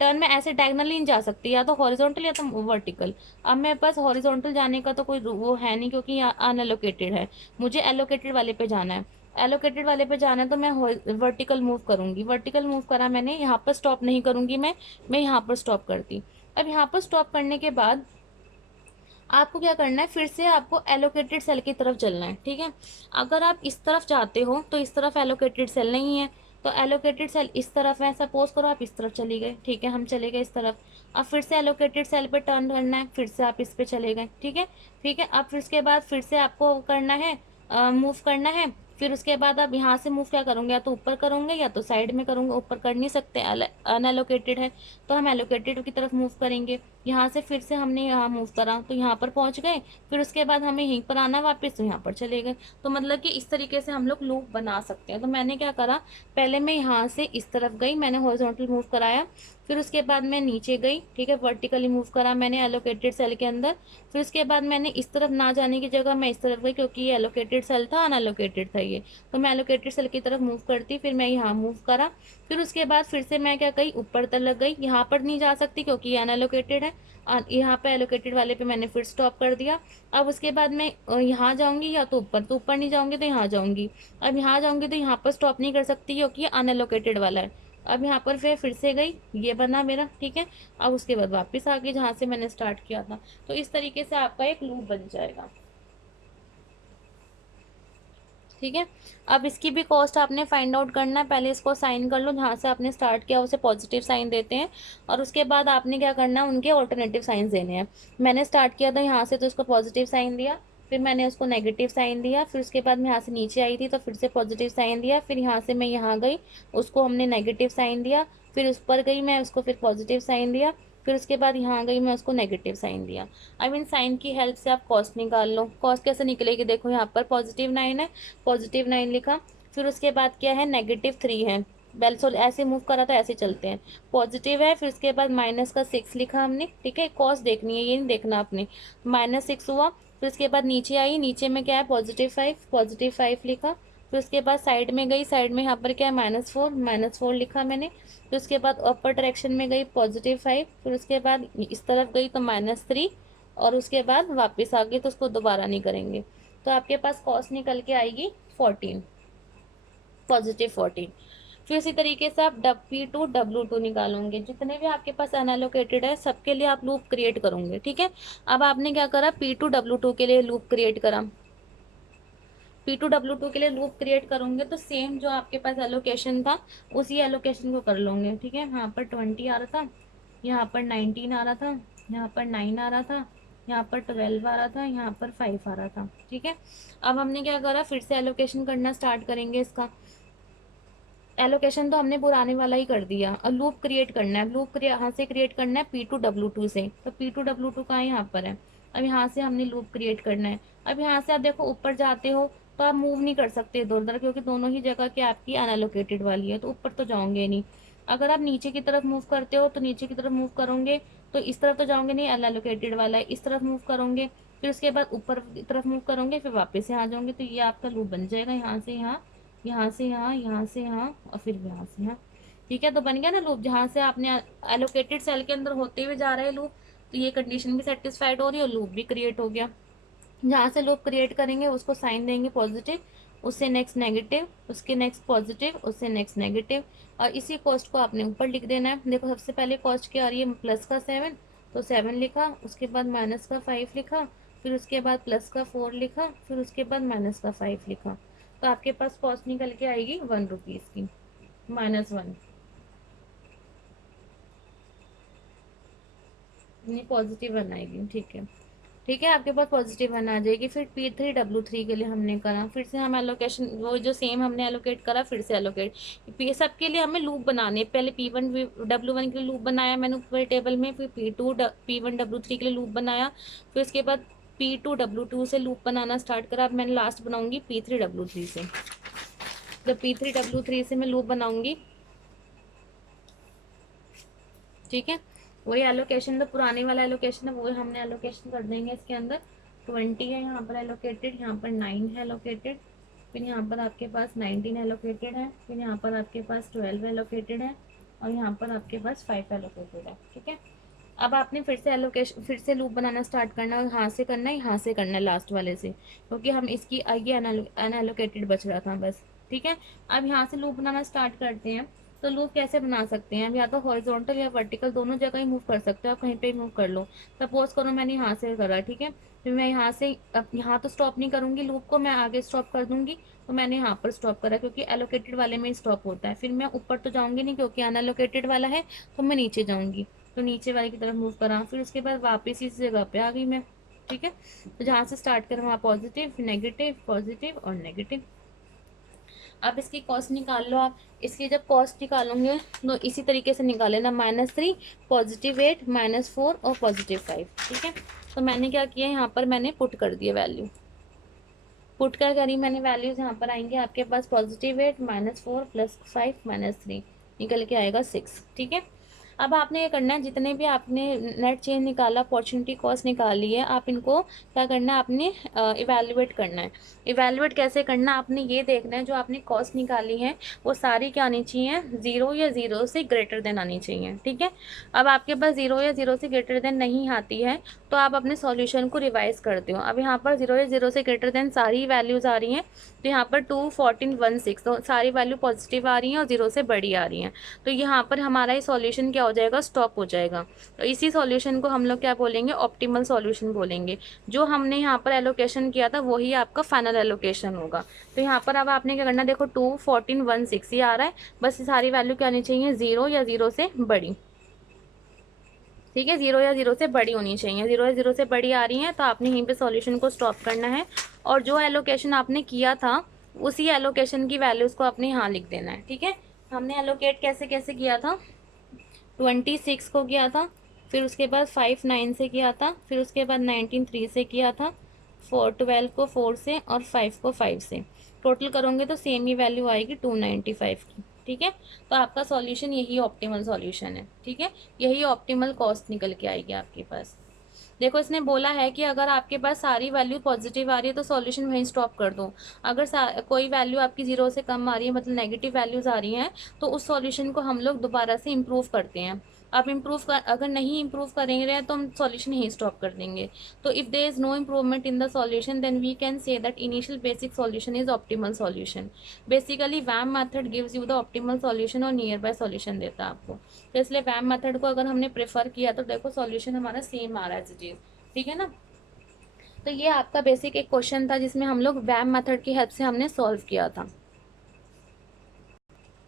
टर्न में ऐसे डायगनली नहीं जा सकती, या तो हॉरिजॉन्टल या तो वर्टिकल। अब मेरे पास हॉरिजॉन्टल जाने का तो कोई वो है नहीं, क्योंकि यहाँ अनएलोकेटेड है, मुझे एलोकेटेड वाले पे जाना है। एलोकेटेड वाले पे जाना है तो मैं वर्टिकल मूव करूंगी। वर्टिकल मूव करा मैंने, यहाँ पर स्टॉप नहीं करूंगी मैं यहाँ पर स्टॉप करती। अब यहाँ पर स्टॉप करने के बाद आपको क्या करना है, फिर से आपको एलोकेटेड सेल की तरफ चलना है, ठीक है। अगर आप इस तरफ जाते हो तो इस तरफ एलोकेटेड सेल नहीं है, तो एलोकेटेड सेल इस तरफ है। सपोज करो आप इस तरफ चली गए, ठीक है, हम चले गए इस तरफ। अब फिर से एलोकेटेड सेल पे टर्न करना है, फिर से आप इस पे चले गए, ठीक है। ठीक है, अब फिर उसके बाद फिर से आपको करना है, मूव करना है। फिर उसके बाद आप यहाँ से मूव क्या करोगे, या तो ऊपर करोगे या तो साइड में करोगे, ऊपर कर नहीं सकते, अनएलोकेटेड है, तो हम एलोकेटेड की तरफ मूव करेंगे। यहाँ से फिर से हमने यहाँ मूव करा तो यहाँ पर पहुँच गए, फिर उसके बाद हमें यहीं पर आना वापस, तो यहाँ पर चले गए। तो मतलब कि इस तरीके से हम लोग लूप बना सकते हैं। तो मैंने क्या करा, पहले मैं यहाँ से इस तरफ गई, मैंने हॉरिजॉन्टल मूव कराया, फिर उसके बाद मैं नीचे गई, ठीक है, वर्टिकली मूव करा मैंने एलोकेटेड सेल के अंदर। फिर उसके बाद मैंने इस तरफ ना जाने की जगह मैं इस तरफ गई, क्योंकि ये एलोकेटेड सेल था, अनएलोकेटेड था ये, तो मैं एलोकेटेड सेल की तरफ मूव करती, फिर मैं यहाँ मूव करा। फिर उसके बाद फिर से मैं क्या गई, ऊपर तक गई, यहाँ पर नहीं जा सकती क्योंकि ये अनएलोकेटेड है। यहाँ पे एलोकेटेड वाले पे मैंने फिर स्टॉप कर दिया। अब उसके बाद मैं यहाँ जाऊँगी या तो ऊपर नहीं जाऊँगी तो यहाँ जाऊँगी। अब यहाँ जाऊँगी तो यहाँ पर स्टॉप नहीं कर सकती क्योंकि ये अनएलोकेटेड वाला है। अब यहाँ पर फिर से गई, ये बना मेरा, ठीक है। अब उसके बाद वापस आ गई जहाँ से मैंने स्टार्ट किया था। तो इस तरीके से आपका एक लूप बन जाएगा, ठीक है। अब इसकी भी कॉस्ट आपने फाइंड आउट करना है, पहले इसको साइन कर लो, जहाँ से आपने स्टार्ट किया उसे पॉजिटिव साइन देते हैं, और उसके बाद आपने क्या करना है, उनके ऑल्टरनेटिव साइन देने हैं। मैंने स्टार्ट किया था यहाँ से तो इसको पॉजिटिव साइन दिया, फिर मैंने उसको नेगेटिव साइन दिया, फिर उसके बाद मैं यहाँ से नीचे आई थी तो फिर से पॉजिटिव साइन दिया, फिर यहाँ से मैं यहाँ गई, उसको हमने नेगेटिव साइन दिया, फिर उस पर गई मैं, उसको फिर पॉजिटिव साइन दिया, फिर उसके बाद यहाँ गई मैं, उसको नेगेटिव साइन दिया। आई मीन साइन की हेल्प से आप कॉस्ट निकाल लो। कॉस्ट कैसे निकलेगी, देखो यहाँ पर +9 है, +9 लिखा, फिर उसके बाद क्या है, -3 है। वेल सो ऐसे मूव करा तो ऐसे चलते हैं, पॉजिटिव है, फिर उसके बाद -6 लिखा हमने, ठीक है। कॉस्ट देखनी है, ये नहीं देखना आपने। -6 हुआ, फिर उसके बाद नीचे आई, नीचे में क्या है, +5 लिखा, फिर उसके बाद साइड में गई, साइड में यहाँ पर क्या है, -4 लिखा मैंने। फिर उसके बाद अपर डायरेक्शन में गई +5, फिर उसके बाद इस तरफ गई तो -3, और उसके बाद वापस आ गई, तो उसको दोबारा नहीं करेंगे। तो आपके पास कॉस्ट निकल के आएगी 14, +14। फिर इसी तरीके से आप P2W2 निकालोगे, जितने भी आपके पास अनएलोकेटेड है सबके लिए आप लूप क्रिएट करोगे, ठीक है। अब आपने क्या करा, P2W2 के लिए लूप क्रिएट करा। P2W2 के लिए लूप क्रिएट करोगे तो सेम जो आपके पास एलोकेशन था उसी एलोकेशन को कर लोगे, ठीक है। यहाँ पर 20 आ रहा था, यहाँ पर 19 आ रहा था, यहाँ पर 9 आ रहा था, यहाँ पर 12 आ रहा था, यहाँ पर 5 आ रहा था, ठीक है। अब हमने क्या करा, फिर से एलोकेशन करना स्टार्ट करेंगे। इसका एलोकेशन तो हमने पुराने वाला ही कर दिया, और लूप क्रिएट करना है। लूप यहाँ से क्रिएट करना है P2W2 से, तो P2W2 कहाँ यहाँ पर है। अब यहाँ से हमने लूप क्रिएट करना है। अब यहाँ से आप देखो ऊपर जाते हो तो आप मूव नहीं कर सकते इधर उधर, क्योंकि दोनों ही जगह की आपकी अनएलोकेटेड वाली है, तो ऊपर तो जाओगे नहीं। अगर आप नीचे की तरफ मूव करते हो तो नीचे की तरफ मूव करोगे तो इस तरफ तो जाओगे नहीं, अनएलोकेटेड वाला है, इस तरफ मूव करोगे, फिर उसके बाद ऊपर की तरफ मूव करोगे, फिर वापस यहाँ जाओगे, तो ये आपका लूप बन जाएगा। यहाँ से यहाँ, यहाँ से यहाँ, यहाँ से यहाँ, और फिर यहाँ से यहाँ, ठीक है। तो बन गया ना लूप, जहाँ से आपने एलोकेटेड सेल के अंदर होते हुए जा रहे हैं लूप, तो ये कंडीशन भी सेटिस्फाइड हो रही है और लूप भी क्रिएट हो गया। जहाँ से लूप क्रिएट करेंगे उसको साइन देंगे पॉजिटिव, उससे नेक्स्ट नेगेटिव, उसके नेक्स्ट पॉजिटिव, उससे नेक्स्ट नेगेटिव, और इसी कॉस्ट को आपने ऊपर लिख देना है। देखो सबसे पहले कॉस्ट क्या आ रही है, प्लस का 7, तो 7 लिखा, उसके बाद माइनस का 5 लिखा, फिर उसके बाद प्लस का 4 लिखा, फिर उसके बाद माइनस का 5 लिखा, तो आपके पास कॉस्ट निकल के आएगी 1 रुपीज़ की, -1, नहीं पॉजिटिव 1 आएगी, ठीक है। ठीक है, आपके पास पॉजिटिव 1 आ जाएगी। फिर P3W3 के लिए हमने करा, फिर से हम एलोकेशन वो जो सेम हमने एलोकेट करा फिर से एलोकेट। ये सबके लिए हमें लूप बनाने, पहले P1W1 के लिए लूप बनाया मैंने ऊपर टेबल में, फिर P1W3 के लिए लूप बनाया, फिर उसके बाद P2W2 से लूप बनाना स्टार्ट करा। अब मैंने लास्ट बनाऊंगी P3W3 से। जब P3W3 से मैं लूप बनाऊंगी, ठीक है, वही एलोकेशन, तो पुराने वाला एलोकेशन है वही हमने एलोकेशन कर देंगे। इसके अंदर 20 है यहाँ पर एलोकेटेड, यहाँ पर 9 है एलोकेटेड, फिर यहाँ पर आपके पास 19 एलोकेटेड है, फिर यहाँ पर आपके पास 12 एलोकेटेड है, और यहाँ पर आपके पास 5 एलोकेटेड है, ठीक है। अब आपने फिर से एलोकेशन, फिर से लूप बनाना स्टार्ट करना है, और यहाँ से करना है, यहाँ से करना है लास्ट वाले से, क्योंकि हम इसकी आगे अनएलोकेटेड बच रहा था बस, ठीक है। अब यहाँ से लूप बनाना स्टार्ट करते हैं। तो लूप कैसे बना सकते हैं, अब या तो हॉरिजॉन्टल या वर्टिकल दोनों जगह ही मूव कर सकते हो, आप कहीं पे भी मूव कर लो। सपोज करो मैंने यहाँ से करा, ठीक है, फिर मैं यहाँ से, अब यहाँ तो स्टॉप नहीं करूँगी लूप को, मैं आगे स्टॉप कर दूंगी, तो मैंने यहाँ पर स्टॉप करा क्योंकि एलोकेटेड वाले में स्टॉप होता है। फिर मैं ऊपर तो जाऊँगी नहीं क्योंकि अनएलोकेटेड वाला है, तो मैं नीचे जाऊँगी, तो नीचे वाले की तरफ मूव करा, फिर उसके बाद वापस इस जगह पे आ गई मैं, ठीक है। तो जहाँ से स्टार्ट करें वहाँ पॉजिटिव, नेगेटिव, पॉजिटिव और नेगेटिव। अब इसकी कॉस्ट निकाल लो आप। इसकी जब कॉस्ट निकालोगे तो इसी तरीके से निकाले ना, -3, +8, -4 और +5, ठीक है। तो मैंने क्या किया, यहाँ पर मैंने पुट कर दिया वैल्यू, पुट कर करी मैंने वैल्यूज, यहाँ पर आएंगे आपके पास +8, -4, +5, -3, निकल के आएगा 6, ठीक है। अब आपने ये करना है, जितने भी आपने नेट चेंज निकाला, अपॉर्चुनिटी कॉस्ट निकाली है, आप इनको क्या करना है, आपने इवेल्युएट करना है। इवेल्युएट कैसे करना है, आपने ये देखना है जो आपने कॉस्ट निकाली है वो सारी क्या आनी चाहिए, 0 या 0 से ग्रेटर देन आनी चाहिए, ठीक है। अब आपके पास 0 या 0 से ग्रेटर देन नहीं आती है तो आप अपने सॉल्यूशन को रिवाइज करते हो। अब यहाँ पर 0 या 0 से ग्रेटर देन सारी वैल्यूज़ आ रही हैं, तो यहाँ पर 2, 14, 1, 6, तो सारी वैल्यू पॉजिटिव आ रही हैं और 0 से बड़ी आ रही हैं, तो यहाँ पर हमारा ये सॉल्यूशन क्या हो जाएगा, स्टॉप हो जाएगा। तो इसी सॉल्यूशन को हम लोग क्या बोलेंगे, ऑप्टिमल सॉल्यूशन बोलेंगे। जो हमने यहाँ पर एलोकेशन किया था वही आपका फाइनल एलोकेशन होगा। तो यहाँ पर अब आपने क्या करना, देखो 2, 14, 1, 6 ये आ रहा है, बस ये सारी वैल्यू क्या आनी चाहिए, 0 या 0 से बड़ी, ठीक है, 0 या 0 से बड़ी होनी चाहिए। 0 या 0 से बड़ी आ रही हैं तो आपने यहीं पे सॉल्यूशन को स्टॉप करना है, और जो एलोकेशन आपने किया था उसी एलोकेशन की वैल्यूज़ को आपने यहाँ लिख देना है, ठीक है। हमने एलोकेट कैसे कैसे किया था, 26 को किया था, फिर उसके बाद 5 9 से किया था, फिर उसके बाद 19 3 से किया था, 12 को 4 से, और 5 को 5 से। टोटल करोगे तो सेम ही वैल्यू आएगी 295 की, ठीक है। तो आपका सॉल्यूशन यही ऑप्टिमल सॉल्यूशन है, ठीक है। यही ऑप्टिमल कॉस्ट निकल के आएगी आपके पास। देखो इसने बोला है कि अगर आपके पास सारी वैल्यू पॉजिटिव आ रही है तो सॉल्यूशन वहीं स्टॉप कर दो। अगर कोई वैल्यू आपकी 0 से कम आ रही है, मतलब नेगेटिव वैल्यूज़ आ रही हैं, तो उस सॉल्यूशन को हम लोग दोबारा से इम्प्रूव करते हैं। अब अगर नहीं इम्प्रूव करेंगे तो हम सॉल्यूशन ही स्टॉप कर देंगे। तो if there is no improvement in the solution then we can say that initial basic solution is optimal solution. Basically VAM method gives you the optimal solution और नियर बाय सॉल्यूशन देता है आपको। तो इसलिए वैम मेथड को अगर हमने प्रेफर किया तो देखो सॉल्यूशन हमारा सेम आ रहा है चीज़, ठीक है ना। तो ये आपका बेसिक एक क्वेश्चन था जिसमें हम लोग वैम मेथड की हेल्प से हमने सॉल्व किया था।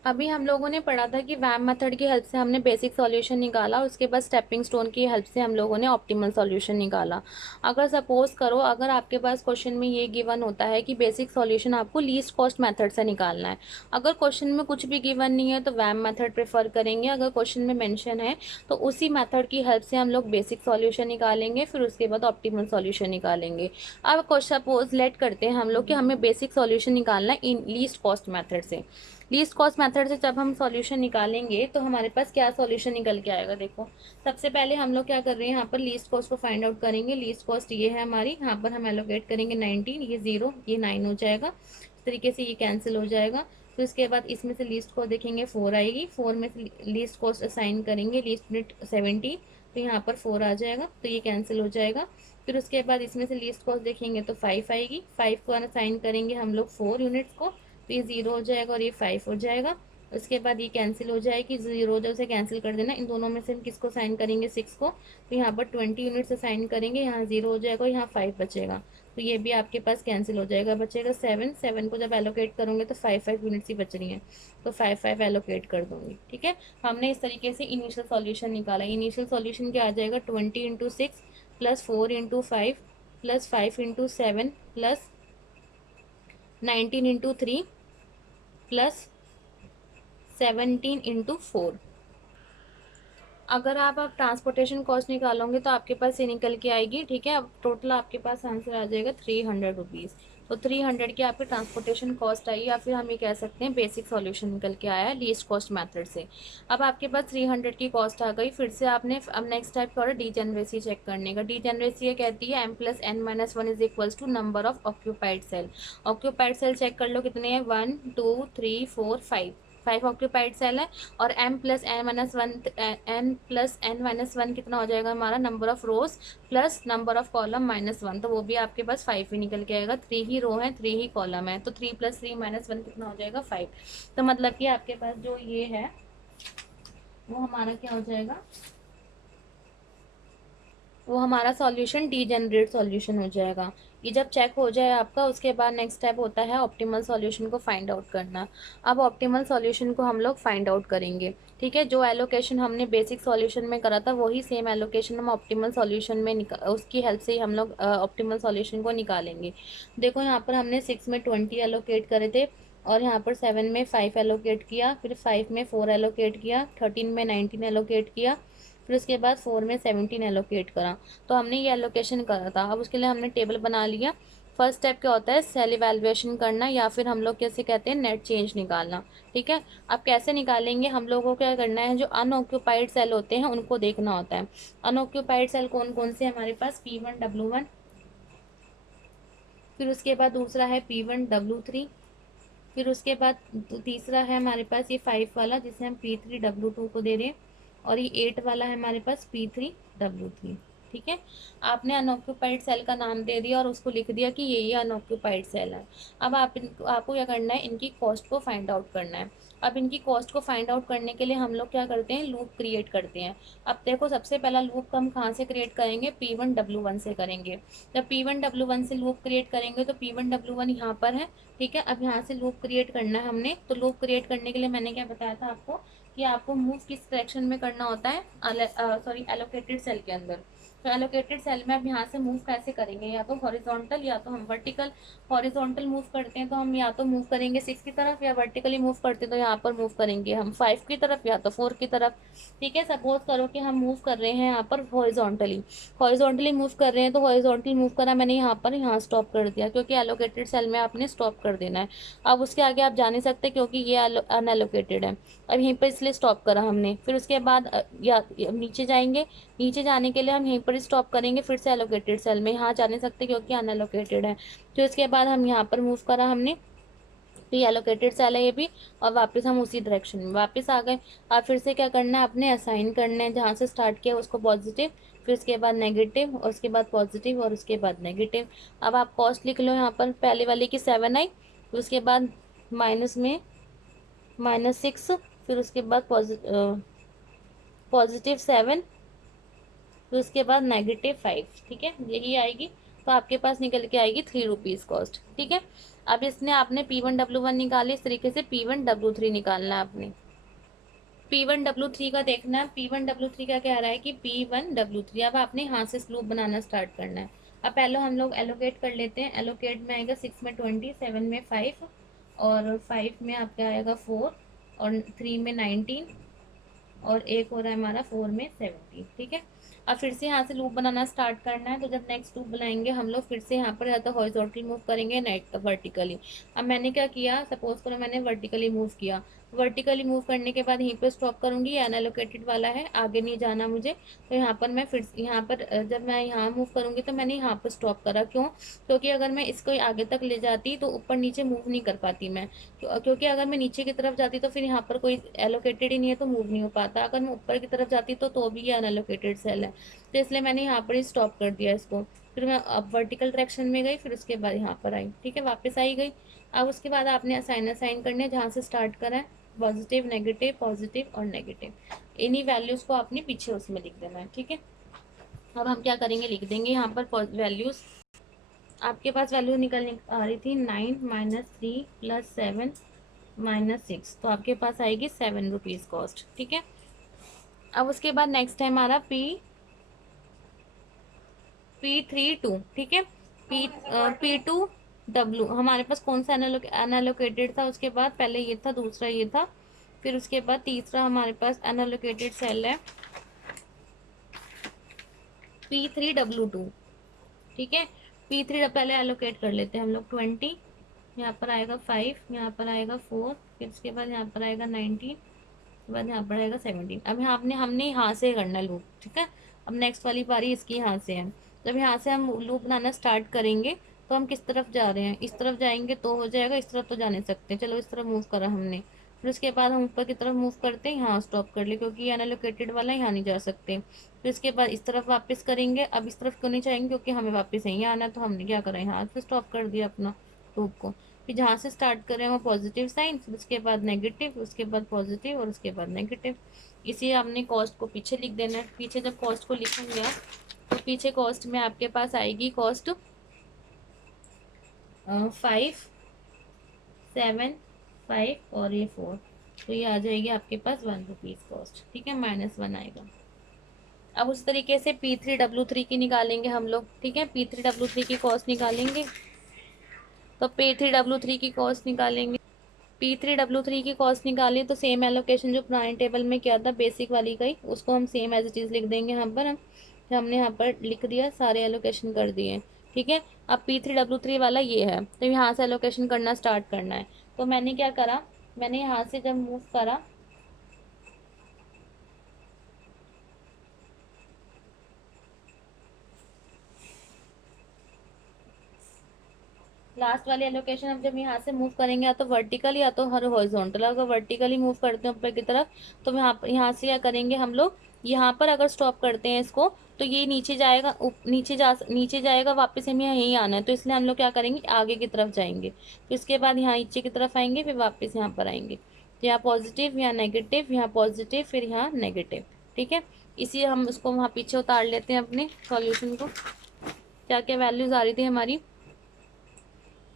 अभी हम लोगों ने पढ़ा था कि वैम मेथड की हेल्प से हमने बेसिक सॉल्यूशन निकाला, उसके बाद स्टेपिंग स्टोन की हेल्प से हम लोगों ने ऑप्टिमल सॉल्यूशन निकाला। अगर सपोज करो अगर आपके पास क्वेश्चन में ये गिवन होता है कि बेसिक सॉल्यूशन आपको लीस्ट कॉस्ट मेथड से निकालना है, अगर क्वेश्चन में कुछ भी गिवन नहीं है तो वैम मेथड प्रेफर करेंगे, अगर क्वेश्चन में मेंशन है तो उसी मेथड की हेल्प से हम लोग बेसिक सॉल्यूशन निकालेंगे, फिर उसके बाद ऑप्टिमल सॉल्यूशन निकालेंगे। अब सपोज लेट करते हैं हम लोग कि हमें बेसिक सॉल्यूशन निकालना है इन लीस्ट कॉस्ट मेथड से। लीस्ट कॉस्ट मेथड से जब हम सॉल्यूशन निकालेंगे तो हमारे पास क्या सॉल्यूशन निकल के आएगा। देखो सबसे पहले हम लोग क्या कर रहे हैं, यहाँ पर लीस्ट कॉस्ट को फाइंड आउट करेंगे। लीस्ट कॉस्ट ये है हमारी, यहाँ पर हम एलोकेट करेंगे 19, ये 0, ये 9 हो जाएगा। इस तरीके से ये कैंसिल हो जाएगा। फिर उसके बाद इसमें से लीस्ट कॉस्ट देखेंगे 4 आएगी, 4 में से लीस्ट कॉस्ट असाइन करेंगे, लीस्ट यूनिट 70, तो यहाँ पर 4 आ जाएगा, तो ये कैंसिल हो जाएगा। फिर उसके बाद इसमें से लीस्ट कॉस्ट देखेंगे तो 5 आएगी, 5 को असाइन करेंगे हम लोग 4 यूनिट्स को, तो ये 0 हो जाएगा और ये 5 हो जाएगा। उसके बाद ये कैंसिल हो जाएगी, 0 जो से कैंसिल कर देना। इन दोनों में से हम किसको साइन करेंगे 6 को, तो यहाँ पर 20 यूनिट से साइन करेंगे, यहाँ 0 हो जाएगा और यहाँ 5 बचेगा, तो ये भी आपके पास कैंसिल हो जाएगा। बचेगा 7, 7 को जब एलोकेट करोगे तो 5 यूनिट्स ही बच रही हैं, तो 5 एलोकेट कर दूंगी, ठीक है। हमने इस तरीके से इनिशियल सॉल्यूशन निकाला। इनिशियल सॉल्यूशन क्या आ जाएगा, 20 into 6 plus 4 into 5 plus 5 into 7 plus 19 into 3 plus 17 into 4। अगर आप ट्रांसपोर्टेशन कॉस्ट निकालोगे तो आपके पास ये निकल के आएगी, ठीक है। अब टोटल आपके पास आंसर आ जाएगा 300 रुपीज़। तो 300 की आपकी ट्रांसपोर्टेशन कॉस्ट आई, या फिर हम ये कह सकते हैं बेसिक सॉल्यूशन निकल के आया है लीस्ट कॉस्ट मेथड से। अब आपके पास 300 की कॉस्ट आ गई। फिर से आपने अब नेक्स्ट टाइप क्या हो रहा है, डीजेनरेसी चेक करने का। डीजेनरेसी ये कहती है m+n-1 is equals to number of occupied cell. Occupied cell check कर लो कितने हैं, 1 2 3 4 5, 5 ऑक्यूपाइड सेल है। और m+n-1 कितना हो जाएगा हमारा, number of rose plus number of column -1, तो वो भी आपके पास 5 ही निकल के आएगा। 3 ही रो है, 3 ही कॉलम है, तो 3 + 3 -1 कितना हो जाएगा 5। तो मतलब कि आपके पास जो ये है वो हमारा क्या हो जाएगा, वो हमारा सॉल्यूशन डीजेनरेट सॉल्यूशन हो जाएगा। ये जब चेक हो जाए आपका, उसके बाद नेक्स्ट स्टेप होता है ऑप्टिमल सॉल्यूशन को फाइंड आउट करना। अब ऑप्टिमल सॉल्यूशन को हम लोग फाइंड आउट करेंगे, ठीक है। जो एलोकेशन हमने बेसिक सॉल्यूशन में करा था वही सेम एलोकेशन हम ऑप्टिमल सॉल्यूशन में उसकी हेल्प से ही हम लोग ऑप्टिमल सॉल्यूशन को निकालेंगे। देखो यहाँ पर हमने 6 में 20 एलोकेट करे थे, और यहाँ पर 7 में 5 एलोकेट किया, फिर 5 में 4 एलोकेट किया, 13 में 19 एलोकेट किया, फिर उसके बाद 4 में 17 एलोकेट करा। तो हमने ये एलोकेशन करा था। अब उसके लिए हमने टेबल बना लिया। फर्स्ट स्टेप क्या होता है, सेल इवैल्यूएशन करना, या फिर हम लोग कैसे कहते हैं नेट चेंज निकालना, ठीक है। अब कैसे निकालेंगे, हम लोगों को क्या करना है, जो अनऑक्यूपाइड सेल होते हैं उनको देखना होता है। अनऑक्यूपाइड सेल कौन कौन से हमारे पास, P1 W1, फिर उसके बाद दूसरा है P1 W3, फिर उसके बाद तीसरा है हमारे पास ये 5 वाला जिसे हम P3 W2 को दे रहे हैं, और ये 8 वाला है हमारे पास P3 W3, ठीक है। आपने अनऑक्यूपाइड सेल का नाम दे दिया और उसको लिख दिया कि ये अनऑक्यूपाइड सेल है। अब आपको क्या करना है, इनकी कॉस्ट को फाइंड आउट करना है। अब इनकी कॉस्ट को फाइंड आउट करने के लिए हम लोग क्या करते हैं, लूप क्रिएट करते हैं। अब देखो सबसे पहला लूप हम कहाँ से क्रिएट करेंगे, P1 W1 से करेंगे। जब P1 W1 से लूप क्रिएट करेंगे तो P1 W1 यहाँ पर है, ठीक है। अब यहाँ से लूप क्रिएट करना है हमने, तो लूप क्रिएट करने के लिए मैंने क्या बताया था आपको कि आपको मूव किस डायरेक्शन में करना होता है, एलोकेटेड सेल के अंदर। तो एलोकेटेड सेल में अब यहाँ से मूव कैसे करेंगे, या तो हॉरिजॉन्टल या तो हम वर्टिकल। हॉरिजॉन्टल मूव करते हैं तो हम या तो मूव करेंगे 6 की तरफ, या वर्टिकली मूव करते हैं तो यहाँ पर मूव करेंगे हम 5 की तरफ या तो 4 की तरफ, ठीक है। सपोज करो कि हम मूव कर रहे हैं यहाँ पर हॉरिजॉन्टली मूव कर रहे हैं, तो हॉरिजॉन्टली मूव करा मैंने यहाँ स्टॉप कर दिया, क्योंकि एलोकेटेड सेल में आपने स्टॉप कर देना है। अब उसके आगे आप जा नहीं सकते क्योंकि ये अनएलोकेटेड है। अब यहीं पर इसलिए स्टॉप करा हमने। फिर उसके बाद या नीचे जाएंगे, नीचे जाने के लिए हम यहीं पर स्टॉप करेंगे, फिर से एलोकेटेड सेल में, यहाँ जा नहीं सकते क्योंकि अनएलोकेटेड है। तो इसके बाद हम यहाँ पर मूव करा हमने, पी एलोकेटेड सेल है ये भी। और वापस हम उसी डायरेक्शन में वापस आ गए। अब फिर से क्या करना है, अपने असाइन करना है, जहाँ से स्टार्ट किया उसको पॉजिटिव, फिर उसके बाद नेगेटिव, और उसके बाद पॉजिटिव, और उसके बाद नेगेटिव। अब आप कॉस्ट लिख लो यहाँ पर, पहले वाले की 7 आई, फिर उसके बाद माइनस में -6, फिर उसके बाद +7, फिर उसके बाद -5। ठीक है, यही आएगी। तो आपके पास निकल के आएगी 3 रुपीज़ कॉस्ट। ठीक है, अब इसने आपने P1W1 निकाले, इस तरीके से P1W3 निकालना है आपने। P1W3 का देखना है। P1W3 का कह रहा है कि P1W3। अब आपने यहाँ से लूप बनाना स्टार्ट करना है। अब पहले हम लोग एलोकेट कर लेते हैं। एलोकेट में आएगा 6 में 20, 7 में 5, और 5 में आपका आएगा 4, और 3 में 19, और एक हो रहा है हमारा 4 में 70। ठीक है, अब फिर से यहाँ से लूप बनाना स्टार्ट करना है। तो जब नेक्स्ट लूप बनाएंगे हम लोग, फिर से यहाँ पर या तो हॉरिजॉन्टल मूव करेंगे, नेट वर्टिकली। अब मैंने क्या किया, सपोज करो मैंने वर्टिकली मूव किया। वर्टिकली मूव करने के बाद यहीं पर स्टॉप करूंगी, ये अनएलोकेटेड वाला है, आगे नहीं जाना मुझे। तो यहाँ पर मैं फिर यहाँ पर जब मैं यहाँ मूव करूंगी तो मैंने यहाँ पर स्टॉप करा। क्यों? क्योंकि अगर मैं इसको आगे तक ले जाती तो ऊपर नीचे मूव नहीं कर पाती मैं। क्योंकि अगर मैं नीचे की तरफ जाती तो फिर यहाँ पर कोई एलोकेटेड ही नहीं है, तो मूव नहीं हो पाता। अगर मैं ऊपर की तरफ जाती तो भी ये अनएलोकेटेड सेल है। तो इसलिए मैंने यहाँ पर ही स्टॉप कर दिया इसको। फिर मैं अब वर्टिकल डायरेक्शन में गई, फिर उसके बाद यहाँ पर आई। ठीक है, वापस आई गई। अब उसके बाद आपने असाइन करने, जहाँ से स्टार्ट करा है, पॉजिटिव नेगेटिव पॉजिटिव और नेगेटिव, इन्हीं वैल्यूज़ को आपने पीछे उसमें लिख देना है। ठीक है, अब हम क्या करेंगे, लिख देंगे यहाँ पर वैल्यूज़। आपके पास वैल्यू निकल आ रही थी 9 -3 +7 -6, तो आपके पास आएगी 7 रुपीज़ कॉस्ट। ठीक है, अब उसके बाद नेक्स्ट है हमारा P32। ठीक है, P2W। हमारे पास कौन सा अनएलोकेटेड था, उसके बाद पहले ये था, दूसरा ये था, फिर उसके बाद तीसरा हमारे पास अनएलोकेटेड सेल है P3W2। ठीक है, P3 पहले एलोकेट कर लेते हैं हम लोग। 20, यहाँ पर आएगा 5, यहाँ पर आएगा 4, फिर उसके बाद यहाँ पर आएगा 19, उसके बाद यहाँ पर आएगा 17। अब यहाँ हमने यहाँ से करना लूप। ठीक है, अब नेक्स्ट वाली पारी इसकी यहाँ से है। जब यहाँ से हम लूप बनाना स्टार्ट करेंगे तो हम किस तरफ जा रहे हैं, इस तरफ जाएंगे तो हो जाएगा, इस तरफ तो जा नहीं सकते, चलो इस तरफ मूव करा हमने। फिर उसके बाद हम ऊपर की तरफ मूव करते हैं, यहाँ स्टॉप कर ले क्योंकि ये अनएलोकेटेड वाला यहाँ नहीं जा सकते। फिर इसके बाद इस तरफ वापस करेंगे। अब इस तरफ क्यों नहीं जाएंगे, क्योंकि हमें वापस यहीं आना है, तो हमने क्या करा, यहाँ से स्टॉप कर दिया अपना लूप को। फिर जहाँ से स्टार्ट करें वो पॉजिटिव साइन, फिर उसके बाद नेगेटिव, उसके बाद पॉजिटिव, और उसके बाद नेगेटिव। इसी आपने कॉस्ट को पीछे लिख देना है। पीछे जब कॉस्ट को लिखेंगे आप, तो पीछे कॉस्ट में आपके पास आएगी कॉस्ट 5, 7, 5 और ये 4। तो ये आ जाएगी आपके पास 1 रुपीज़ कॉस्ट। ठीक है, -1 आएगा। अब उस तरीके से P3W3 की निकालेंगे हम लोग। ठीक है, P3W3 की कॉस्ट निकालेंगे। तो P3W3 की कॉस्ट निकालेंगे, P3W3 की कॉस्ट निकाली तो सेम एलोकेशन जो पुराने टेबल में किया था बेसिक वाली का ही, उसको हम सेम एज इट इज़ लिख देंगे यहाँ पर। हम हमने यहाँ पर लिख दिया, सारे एलोकेशन कर दिए। ठीक है, अब P3W3 वाला ये है, तो यहाँ से एलोकेशन करना स्टार्ट करना है। तो मैंने क्या करा, मैंने यहाँ से जब मूव करा, लास्ट वाली एलोकेशन, अब जब यहाँ से मूव करेंगे या तो वर्टिकल या तो हर हॉरिजॉन्टल। अगर वर्टिकली मूव करते हैं ऊपर की तरफ, तो यहाँ से क्या करेंगे हम लोग, यहाँ पर अगर स्टॉप करते हैं इसको, तो ये नीचे जाएगा, नीचे जाएगा, वापस हमें यहीं आना है। तो इसलिए हम लोग क्या करेंगे, आगे की तरफ जाएंगे, फिर इसके बाद यहाँ नीचे की तरफ आएंगे, फिर वापस यहाँ पर आएंगे। तो यहाँ पॉजिटिव, यहाँ नेगेटिव, यहाँ पॉजिटिव, फिर यहाँ नेगेटिव। ठीक है, इसी हम उसको वहाँ पीछे उतार लेते हैं अपने सॉल्यूशन को। क्या क्या वैल्यूज आ रही थी हमारी,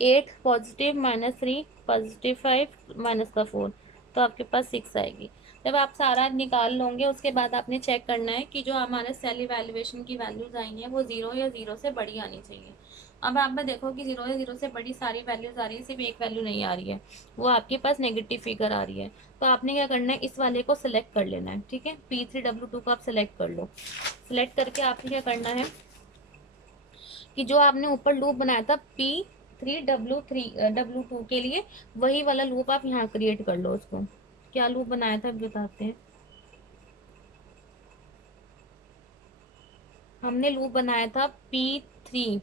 8 पॉजिटिव, -3 पॉजिटिव, 5 -4, तो आपके पास 6 आएगी। जब आप सारा निकाल लोगे उसके बाद आपने चेक करना है कि जो हमारे सेल इवैल्यूएशन की वैल्यूज आई हैं वो 0 या 0 से बड़ी आनी चाहिए। अब आप में देखो कि 0 या 0 से बड़ी सारी वैल्यूज आ रही है, सिर्फ एक वैल्यू नहीं आ रही है, वो आपके पास नेगेटिव फिगर आ रही है। तो आपने क्या करना है, इस वाले को सिलेक्ट कर लेना है। ठीक है, P3W2 को आप सिलेक्ट कर लो। सिलेक्ट करके आपने क्या करना है कि जो आपने ऊपर लूप बनाया था P3W2 के लिए, वही वाला लूप आप यहाँ क्रिएट कर लो। उसको क्या लूप बनाया था बताते हैं। हमने लूप बनाया था P3W2।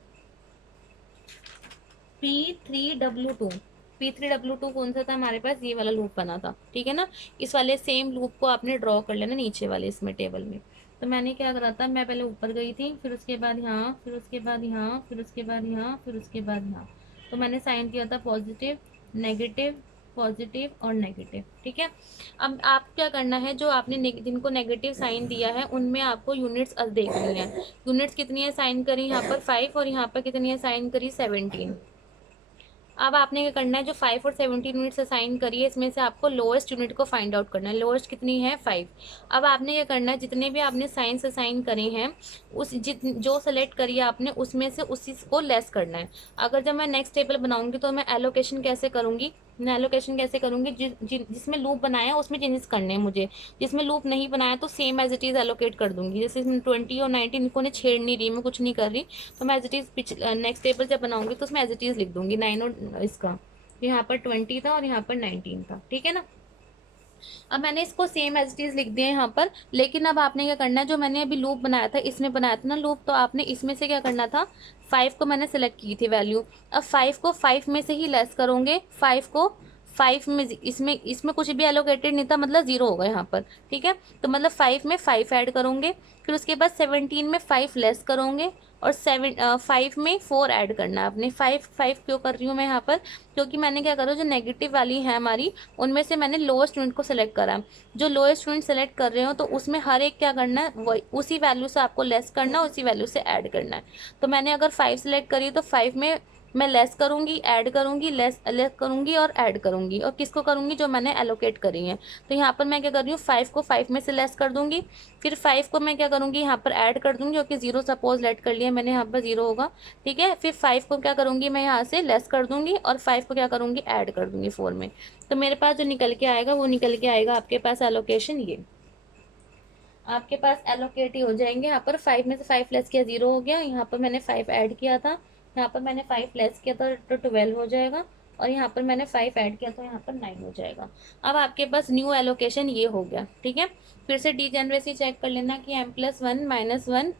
P3W2 कौन सा था हमारे पास, ये वाला लूप बना था, ठीक है ना। इस वाले सेम लूप को आपने ड्रॉ कर लेना नीचे वाले इसमें टेबल में। तो मैंने क्या करा था, मैं पहले ऊपर गई थी, फिर उसके बाद यहाँ, फिर उसके बाद यहाँ, फिर उसके बाद यहाँ, फिर उसके बाद यहाँ। तो मैंने साइन किया था पॉजिटिव, नेगेटिव, पॉजिटिव और नेगेटिव, ठीक है। अब आप क्या करना है, जो आपने जिनको नेगेटिव साइन दिया है उनमें आपको यूनिट्स देखनी है। यूनिट्स कितनी है साइन करी यहाँ पर 5, और यहाँ पर कितनी है साइन करी 17। अब आपने क्या करना है, जो 5 और 17 यूनिट्स असाइन करी है इसमें से आपको लोएस्ट यूनिट को फाइंड आउट करना है। लोएस्ट कितनी है 5। अब आपने क्या करना है, जितने भी आपने साइंस असाइन करे हैं उस जो सेलेक्ट करी है आपने उसमें से उसी को लेस करना है। अगर जब मैं नेक्स्ट टेबल बनाऊंगी तो मैं एलोकेशन कैसे करूंगी, मैं एलोकेशन कैसे करूंगी, जिसमें लूप बनाया है उसमें चेंजेस करने हैं मुझे, जिसमें लूप नहीं बनाया तो same as it is allocate कर दूंगी। जैसे इसमें 20 और 19 इनको ने छेड़ नहीं रही, मैं कुछ नहीं कर रही, तो मैं as it is next table जब बनाऊंगी तो उसमें एज इट इज़ लिख दूंगी 9 और इसका, यहाँ पर 20 था और यहाँ पर 19 था, ठीक है ना। अब मैंने इसको सेम एज इट इज लिख दिया यहाँ पर, लेकिन अब आपने क्या करना है, जो मैंने अभी लूप बनाया था इसमें बनाया था ना लूप, तो आपने इसमें से क्या करना था, 5 को मैंने सेलेक्ट की थी वैल्यू, अब 5 को 5 में से ही लेस करोगे, 5 को 5 में, इसमें इसमें कुछ भी एलोकेटेड नहीं था, मतलब जीरो होगा यहाँ पर, ठीक है। तो मतलब 5 में 5 ऐड करोगे, फिर उसके बाद 17 में 5 लेस करोगे, और 5 में 4 ऐड करना है आपने। 5 क्यों कर रही हूँ मैं यहाँ पर, क्योंकि मैंने क्या करा, जो नेगेटिव वाली है हमारी उनमें से मैंने लोएस्ट यूनिट को सेलेक्ट करा। जो लोएस्ट यूनिट सेलेक्ट कर रहे हो तो उसमें हर एक क्या करना है, वही उसी वैल्यू से आपको लेस करना है, उसी वैल्यू से ऐड करना है। तो मैंने अगर 5 सेलेक्ट करी तो 5 में मैं लेस करूंगी, ऐड करूंगी, लेस लेस करूंगी और ऐड करूंगी, और किसको करूंगी, जो मैंने एलोकेट करी है। तो यहाँ पर मैं क्या कर रही हूँ, 5 को 5 में से लेस कर दूंगी, फिर 5 को मैं क्या करूंगी, यहाँ पर ऐड कर दूंगी, क्योंकि जीरो सपोज लेट कर लिया मैंने, यहाँ पर जीरो होगा, ठीक है। फिर 5 को क्या करूंगी, मैं यहाँ से लेस कर दूंगी, और 5 को क्या करूंगी, ऐड कर दूंगी 4 में। तो मेरे पास जो निकल के आएगा वो निकल के आएगा आपके पास एलोकेशन, ये आपके पास एलोकेट ही हो जाएंगे। यहाँ पर 5 में से 5 लेस किया, जीरो हो गया, यहाँ पर मैंने 5 ऐड किया था, यहाँ पर मैंने 5 लेस किया था तो 12 हो जाएगा, और यहाँ पर मैंने 5 ऐड किया तो यहाँ पर 9 हो जाएगा। अब आपके पास न्यू एलोकेशन ये हो गया, ठीक है। फिर से डीजेनरेसी चेक कर लेना कि m+1 -1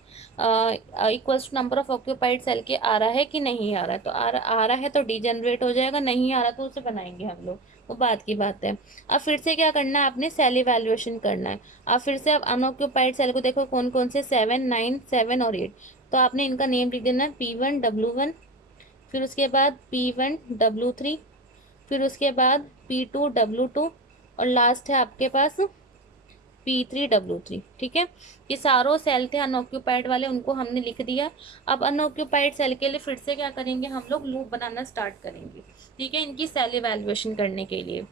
equals to number of occupied cell के आ रहा है कि नहीं आ रहा है। तो आ रहा है तो डीजेनरेट हो जाएगा, नहीं आ रहा तो उसे बनाएंगे हम लोग, वो बात की बात है। अब फिर से क्या करना है, आपने सेल इवैल्यूएशन करना है। अब फिर से अब अनऑक्यूपाइड सेल को देखो कौन कौन से, 7, 9, 7 और 8। तो आपने इनका नेम लिख देना है, P1W1, फिर उसके बाद P1W3, फिर उसके बाद P2W2, और लास्ट है आपके पास P3W3, ठीक है। ये सारों सेल थे अनऑक्यूपाइड वाले, उनको हमने लिख दिया। अब अनऑक्यूपाइड सेल के लिए फिर से क्या करेंगे, हम लोग लूप बनाना स्टार्ट करेंगे, ठीक है, इनकी सेल इवैल्यूएशन करने के लिए।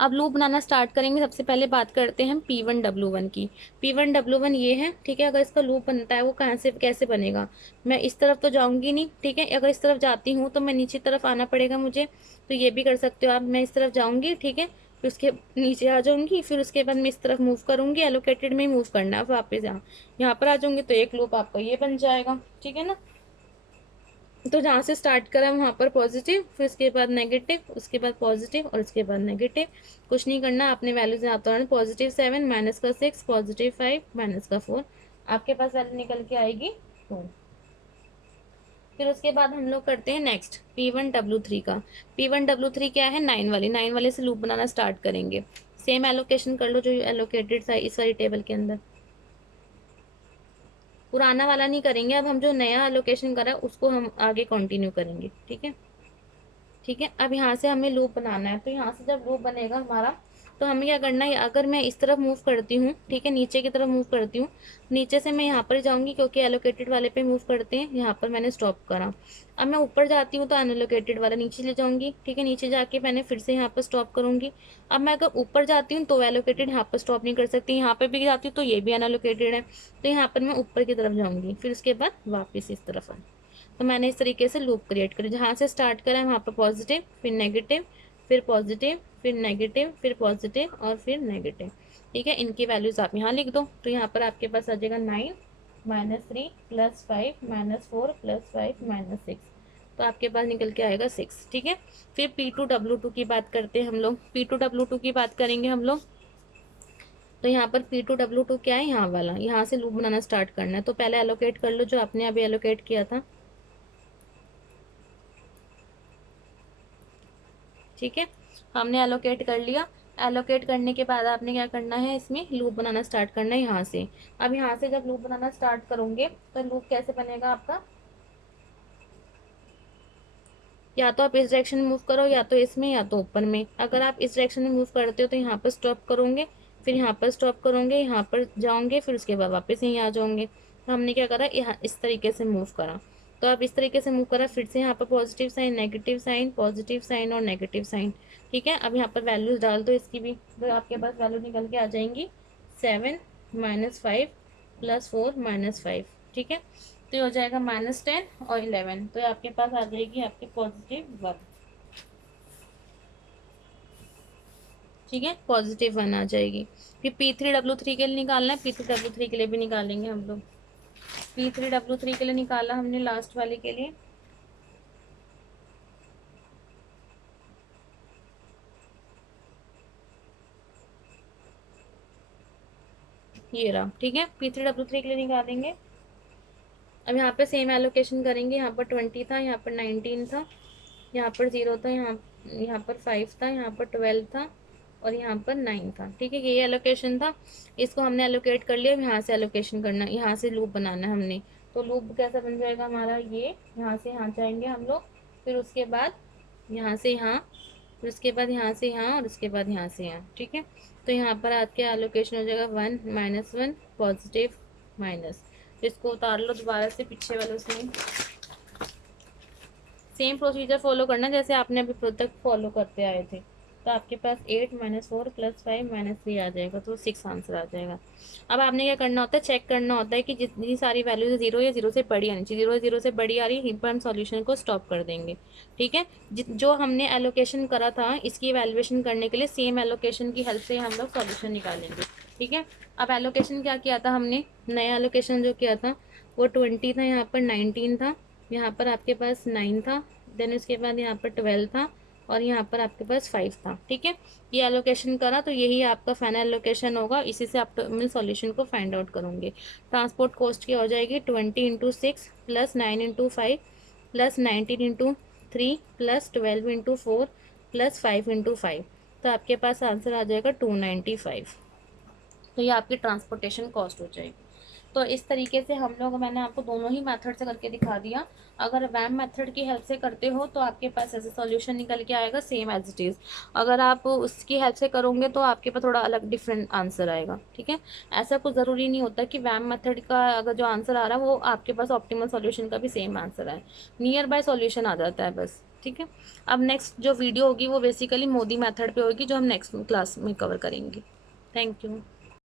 अब लूप बनाना स्टार्ट करेंगे। सबसे पहले बात करते हैं P1W1 की। P1W1 ये है, ठीक है। अगर इसका लूप बनता है वो कहाँ से कैसे बनेगा, मैं इस तरफ तो जाऊंगी नहीं, ठीक है। अगर इस तरफ जाती हूँ तो मैं नीचे तरफ आना पड़ेगा मुझे, तो ये भी कर सकते हो आप। मैं इस तरफ जाऊंगी, ठीक है, फिर उसके नीचे आ जाऊंगी, फिर उसके बाद मैं इस तरफ मूव करूंगी, एलोकेटेड में ही मूव करना है वापस, यहाँ पर आ जाऊंगी, तो एक लूप आपका ये बन जाएगा, ठीक है ना। तो जहाँ से स्टार्ट करा वहाँ पर पॉजिटिव, फिर उसके बाद नेगेटिव, उसके बाद पॉजिटिव और उसके बाद नेगेटिव। कुछ नहीं करना, आपने वैल्यू से आता है +7 -6 +5 -4, आपके पास वैल्यू निकल के आएगी 2। फिर उसके बाद हम लोग करते हैं नेक्स्ट P1W3 का। P1W3 क्या है, 9 वाली, 9 वाले से लूप बनाना स्टार्ट करेंगे। सेम एलोकेशन कर लो जो एलोकेटेड था इस वाली टेबल के अंदर, पुराना वाला नहीं करेंगे। अब हम जो नया एलोकेशन करा उसको हम आगे कंटिन्यू करेंगे, ठीक है। ठीक है, अब यहाँ से हमें लूप बनाना है। तो यहाँ से जब लूप बनेगा हमारा, तो हमें क्या करना है, अगर मैं इस तरफ मूव करती हूँ, ठीक है, नीचे की तरफ मूव करती हूँ, नीचे से मैं यहाँ पर जाऊँगी क्योंकि एलोकेटेड वाले पे मूव करते हैं, यहाँ पर मैंने स्टॉप करा। अब मैं ऊपर जाती हूँ तो अनएलोकेटेड वाला नीचे ले जाऊँगी, ठीक है, नीचे जाके मैंने फिर से यहाँ पर स्टॉप करूँगी। अब मैं अगर ऊपर जाती हूँ तो एलोकेटेड यहाँ पर स्टॉप नहीं कर सकती, यहाँ पर भी जाती हूँ तो ये भी अनएलोकेटेड है, तो यहाँ पर मैं ऊपर की तरफ जाऊँगी, फिर उसके बाद वापस इस तरफ आ। तो मैंने इस तरीके से लूप क्रिएट करी, जहाँ से स्टार्ट करा है वहाँ पर पॉजिटिव, फिर नेगेटिव, फिर पॉजिटिव, फिर नेगेटिव, फिर पॉजिटिव और फिर नेगेटिव, ठीक है। इनकी वैल्यूज आप यहाँ लिख दो। तो यहाँ पर आपके पास आ जाएगा 9 -3 +5 -4 +5 -6, तो आपके पास निकल के आएगा 6, ठीक है। फिर P2W2 की बात करते हैं हम लोग। P2W2 की बात करेंगे हम लोग। तो यहाँ पर P2W2 क्या है, यहाँ वाला, यहाँ से लूप बनाना स्टार्ट करना है। तो पहले एलोकेट कर लो जो आपने अभी एलोकेट किया था। ठीक है, हमने एलोकेट कर लिया। एलोकेट करने के बाद आपने क्या करना है, इसमें लूप बनाना स्टार्ट करना है यहाँ से। अब यहाँ से जब लूप बनाना स्टार्ट करोगे तो लूप कैसे बनेगा आपका, या तो आप इस डायरेक्शन में मूव करो, या तो इसमें, या तो ऊपर में। अगर आप इस डायरेक्शन में मूव करते हो तो यहाँ पर स्टॉप करोगे, फिर यहाँ पर स्टॉप करोगे, यहाँ पर जाओगे, फिर उसके बाद वापस यहीं आ जाओगे। तो हमने क्या करा, यहाँ इस तरीके से मूव करा। तो आप इस तरीके से मूव करा, फिर से यहाँ पर positive sign, negative sign, positive sign और नेगेटिव साइन। ठीक है, अब यहाँ पर वैल्यूज डाल दो इसकी भी, तो आपके पास वैल्यू निकल के आ जाएंगी 7 -5 +4 -5। ठीक है, तो ये हो जाएगा -10 और 11, तो आपके पास आ जाएगी आपकी +1। ठीक है, +1 आ जाएगी। फिर P3W3 के लिए निकालना है, P3W3 के लिए भी निकालेंगे हम लोग। P3W3 के लिए निकाला हमने लास्ट वाले के लिए, ये रहा। ठीक है, P3W3 के लिए निकालेंगे। अब यहाँ पे सेम एलोकेशन करेंगे, यहाँ पर 20 था, यहाँ पर 19 था, यहाँ पर 0 था, यहाँ पर 5 था, यहाँ पर 12 था और यहाँ पर 9 था। ठीक है, ये एलोकेशन था, इसको हमने एलोकेट कर लिया। अब यहाँ से एलोकेशन करना, यहाँ से लूप बनाना है हमने। तो लूप कैसा बन जाएगा हमारा, ये यहाँ से यहाँ जाएंगे हम लोग, फिर उसके बाद यहाँ से यहाँ, फिर उसके बाद यहाँ से यहाँ और उसके बाद यहाँ से यहाँ। ठीक है, तो यहाँ पर आपके एलोकेशन हो जाएगा 1 -1 पॉजिटिव माइनस। इसको उतार लो दोबारा से पीछे वालों से, सेम प्रोसीजर फॉलो करना जैसे आपने अभी तक फॉलो करते आए थे। तो आपके पास 8 -4 +5 -3 आ जाएगा, तो 6 आंसर आ जाएगा। अब आपने क्या करना होता है, चेक करना होता है कि जितनी सारी वैल्यूज 0 या 0 से बड़ी आनी चाहिए। 0 से बड़ी आ रही है, यहीं पर हम सॉल्यूशन को स्टॉप कर देंगे। ठीक है, जो हमने एलोकेशन करा था इसकी वैल्यूएशन करने के लिए सेम एलोकेशन की हेल्प से हम लोग सॉल्यूशन निकालेंगे। ठीक है, अब एलोकेशन क्या किया था हमने, नया एलोकेशन जो किया था वो 20 था, यहाँ पर 19 था, यहाँ पर आपके पास 9 था, देन उसके बाद यहाँ पर 12 था और यहाँ पर आपके पास 5 था। ठीक है, ये एलोकेशन करा तो यही आपका फाइनल एलोकेशन होगा, इसी से आप मैं सॉल्यूशन को फाइंड आउट करूँगी। ट्रांसपोर्ट कॉस्ट की हो जाएगी 20 × 6 +9 × 5 +19 × 3 +12 × 4 +5 × 5। तो आपके पास आंसर आ जाएगा 295। तो ये आपकी ट्रांसपोर्टेशन कॉस्ट हो जाएगी। तो इस तरीके से हम लोग, मैंने आपको दोनों ही मेथड से करके दिखा दिया। अगर वैम मेथड की हेल्प से करते हो तो आपके पास ऐसे सॉल्यूशन निकल के आएगा सेम एज इट इज़। अगर आप उसकी हेल्प से करोगे तो आपके पास थोड़ा अलग डिफरेंट आंसर आएगा। ठीक है, ऐसा कुछ ज़रूरी नहीं होता कि वैम मेथड का अगर जो आंसर आ रहा है वो आपके पास ऑप्टिमल सॉल्यूशन का भी सेम आंसर आए, नियर बाय सॉल्यूशन आ जाता है बस। ठीक है, अब नेक्स्ट जो वीडियो होगी वो बेसिकली मोदी मेथड पे होगी, जो हम नेक्स्ट क्लास में कवर करेंगे। Thank you.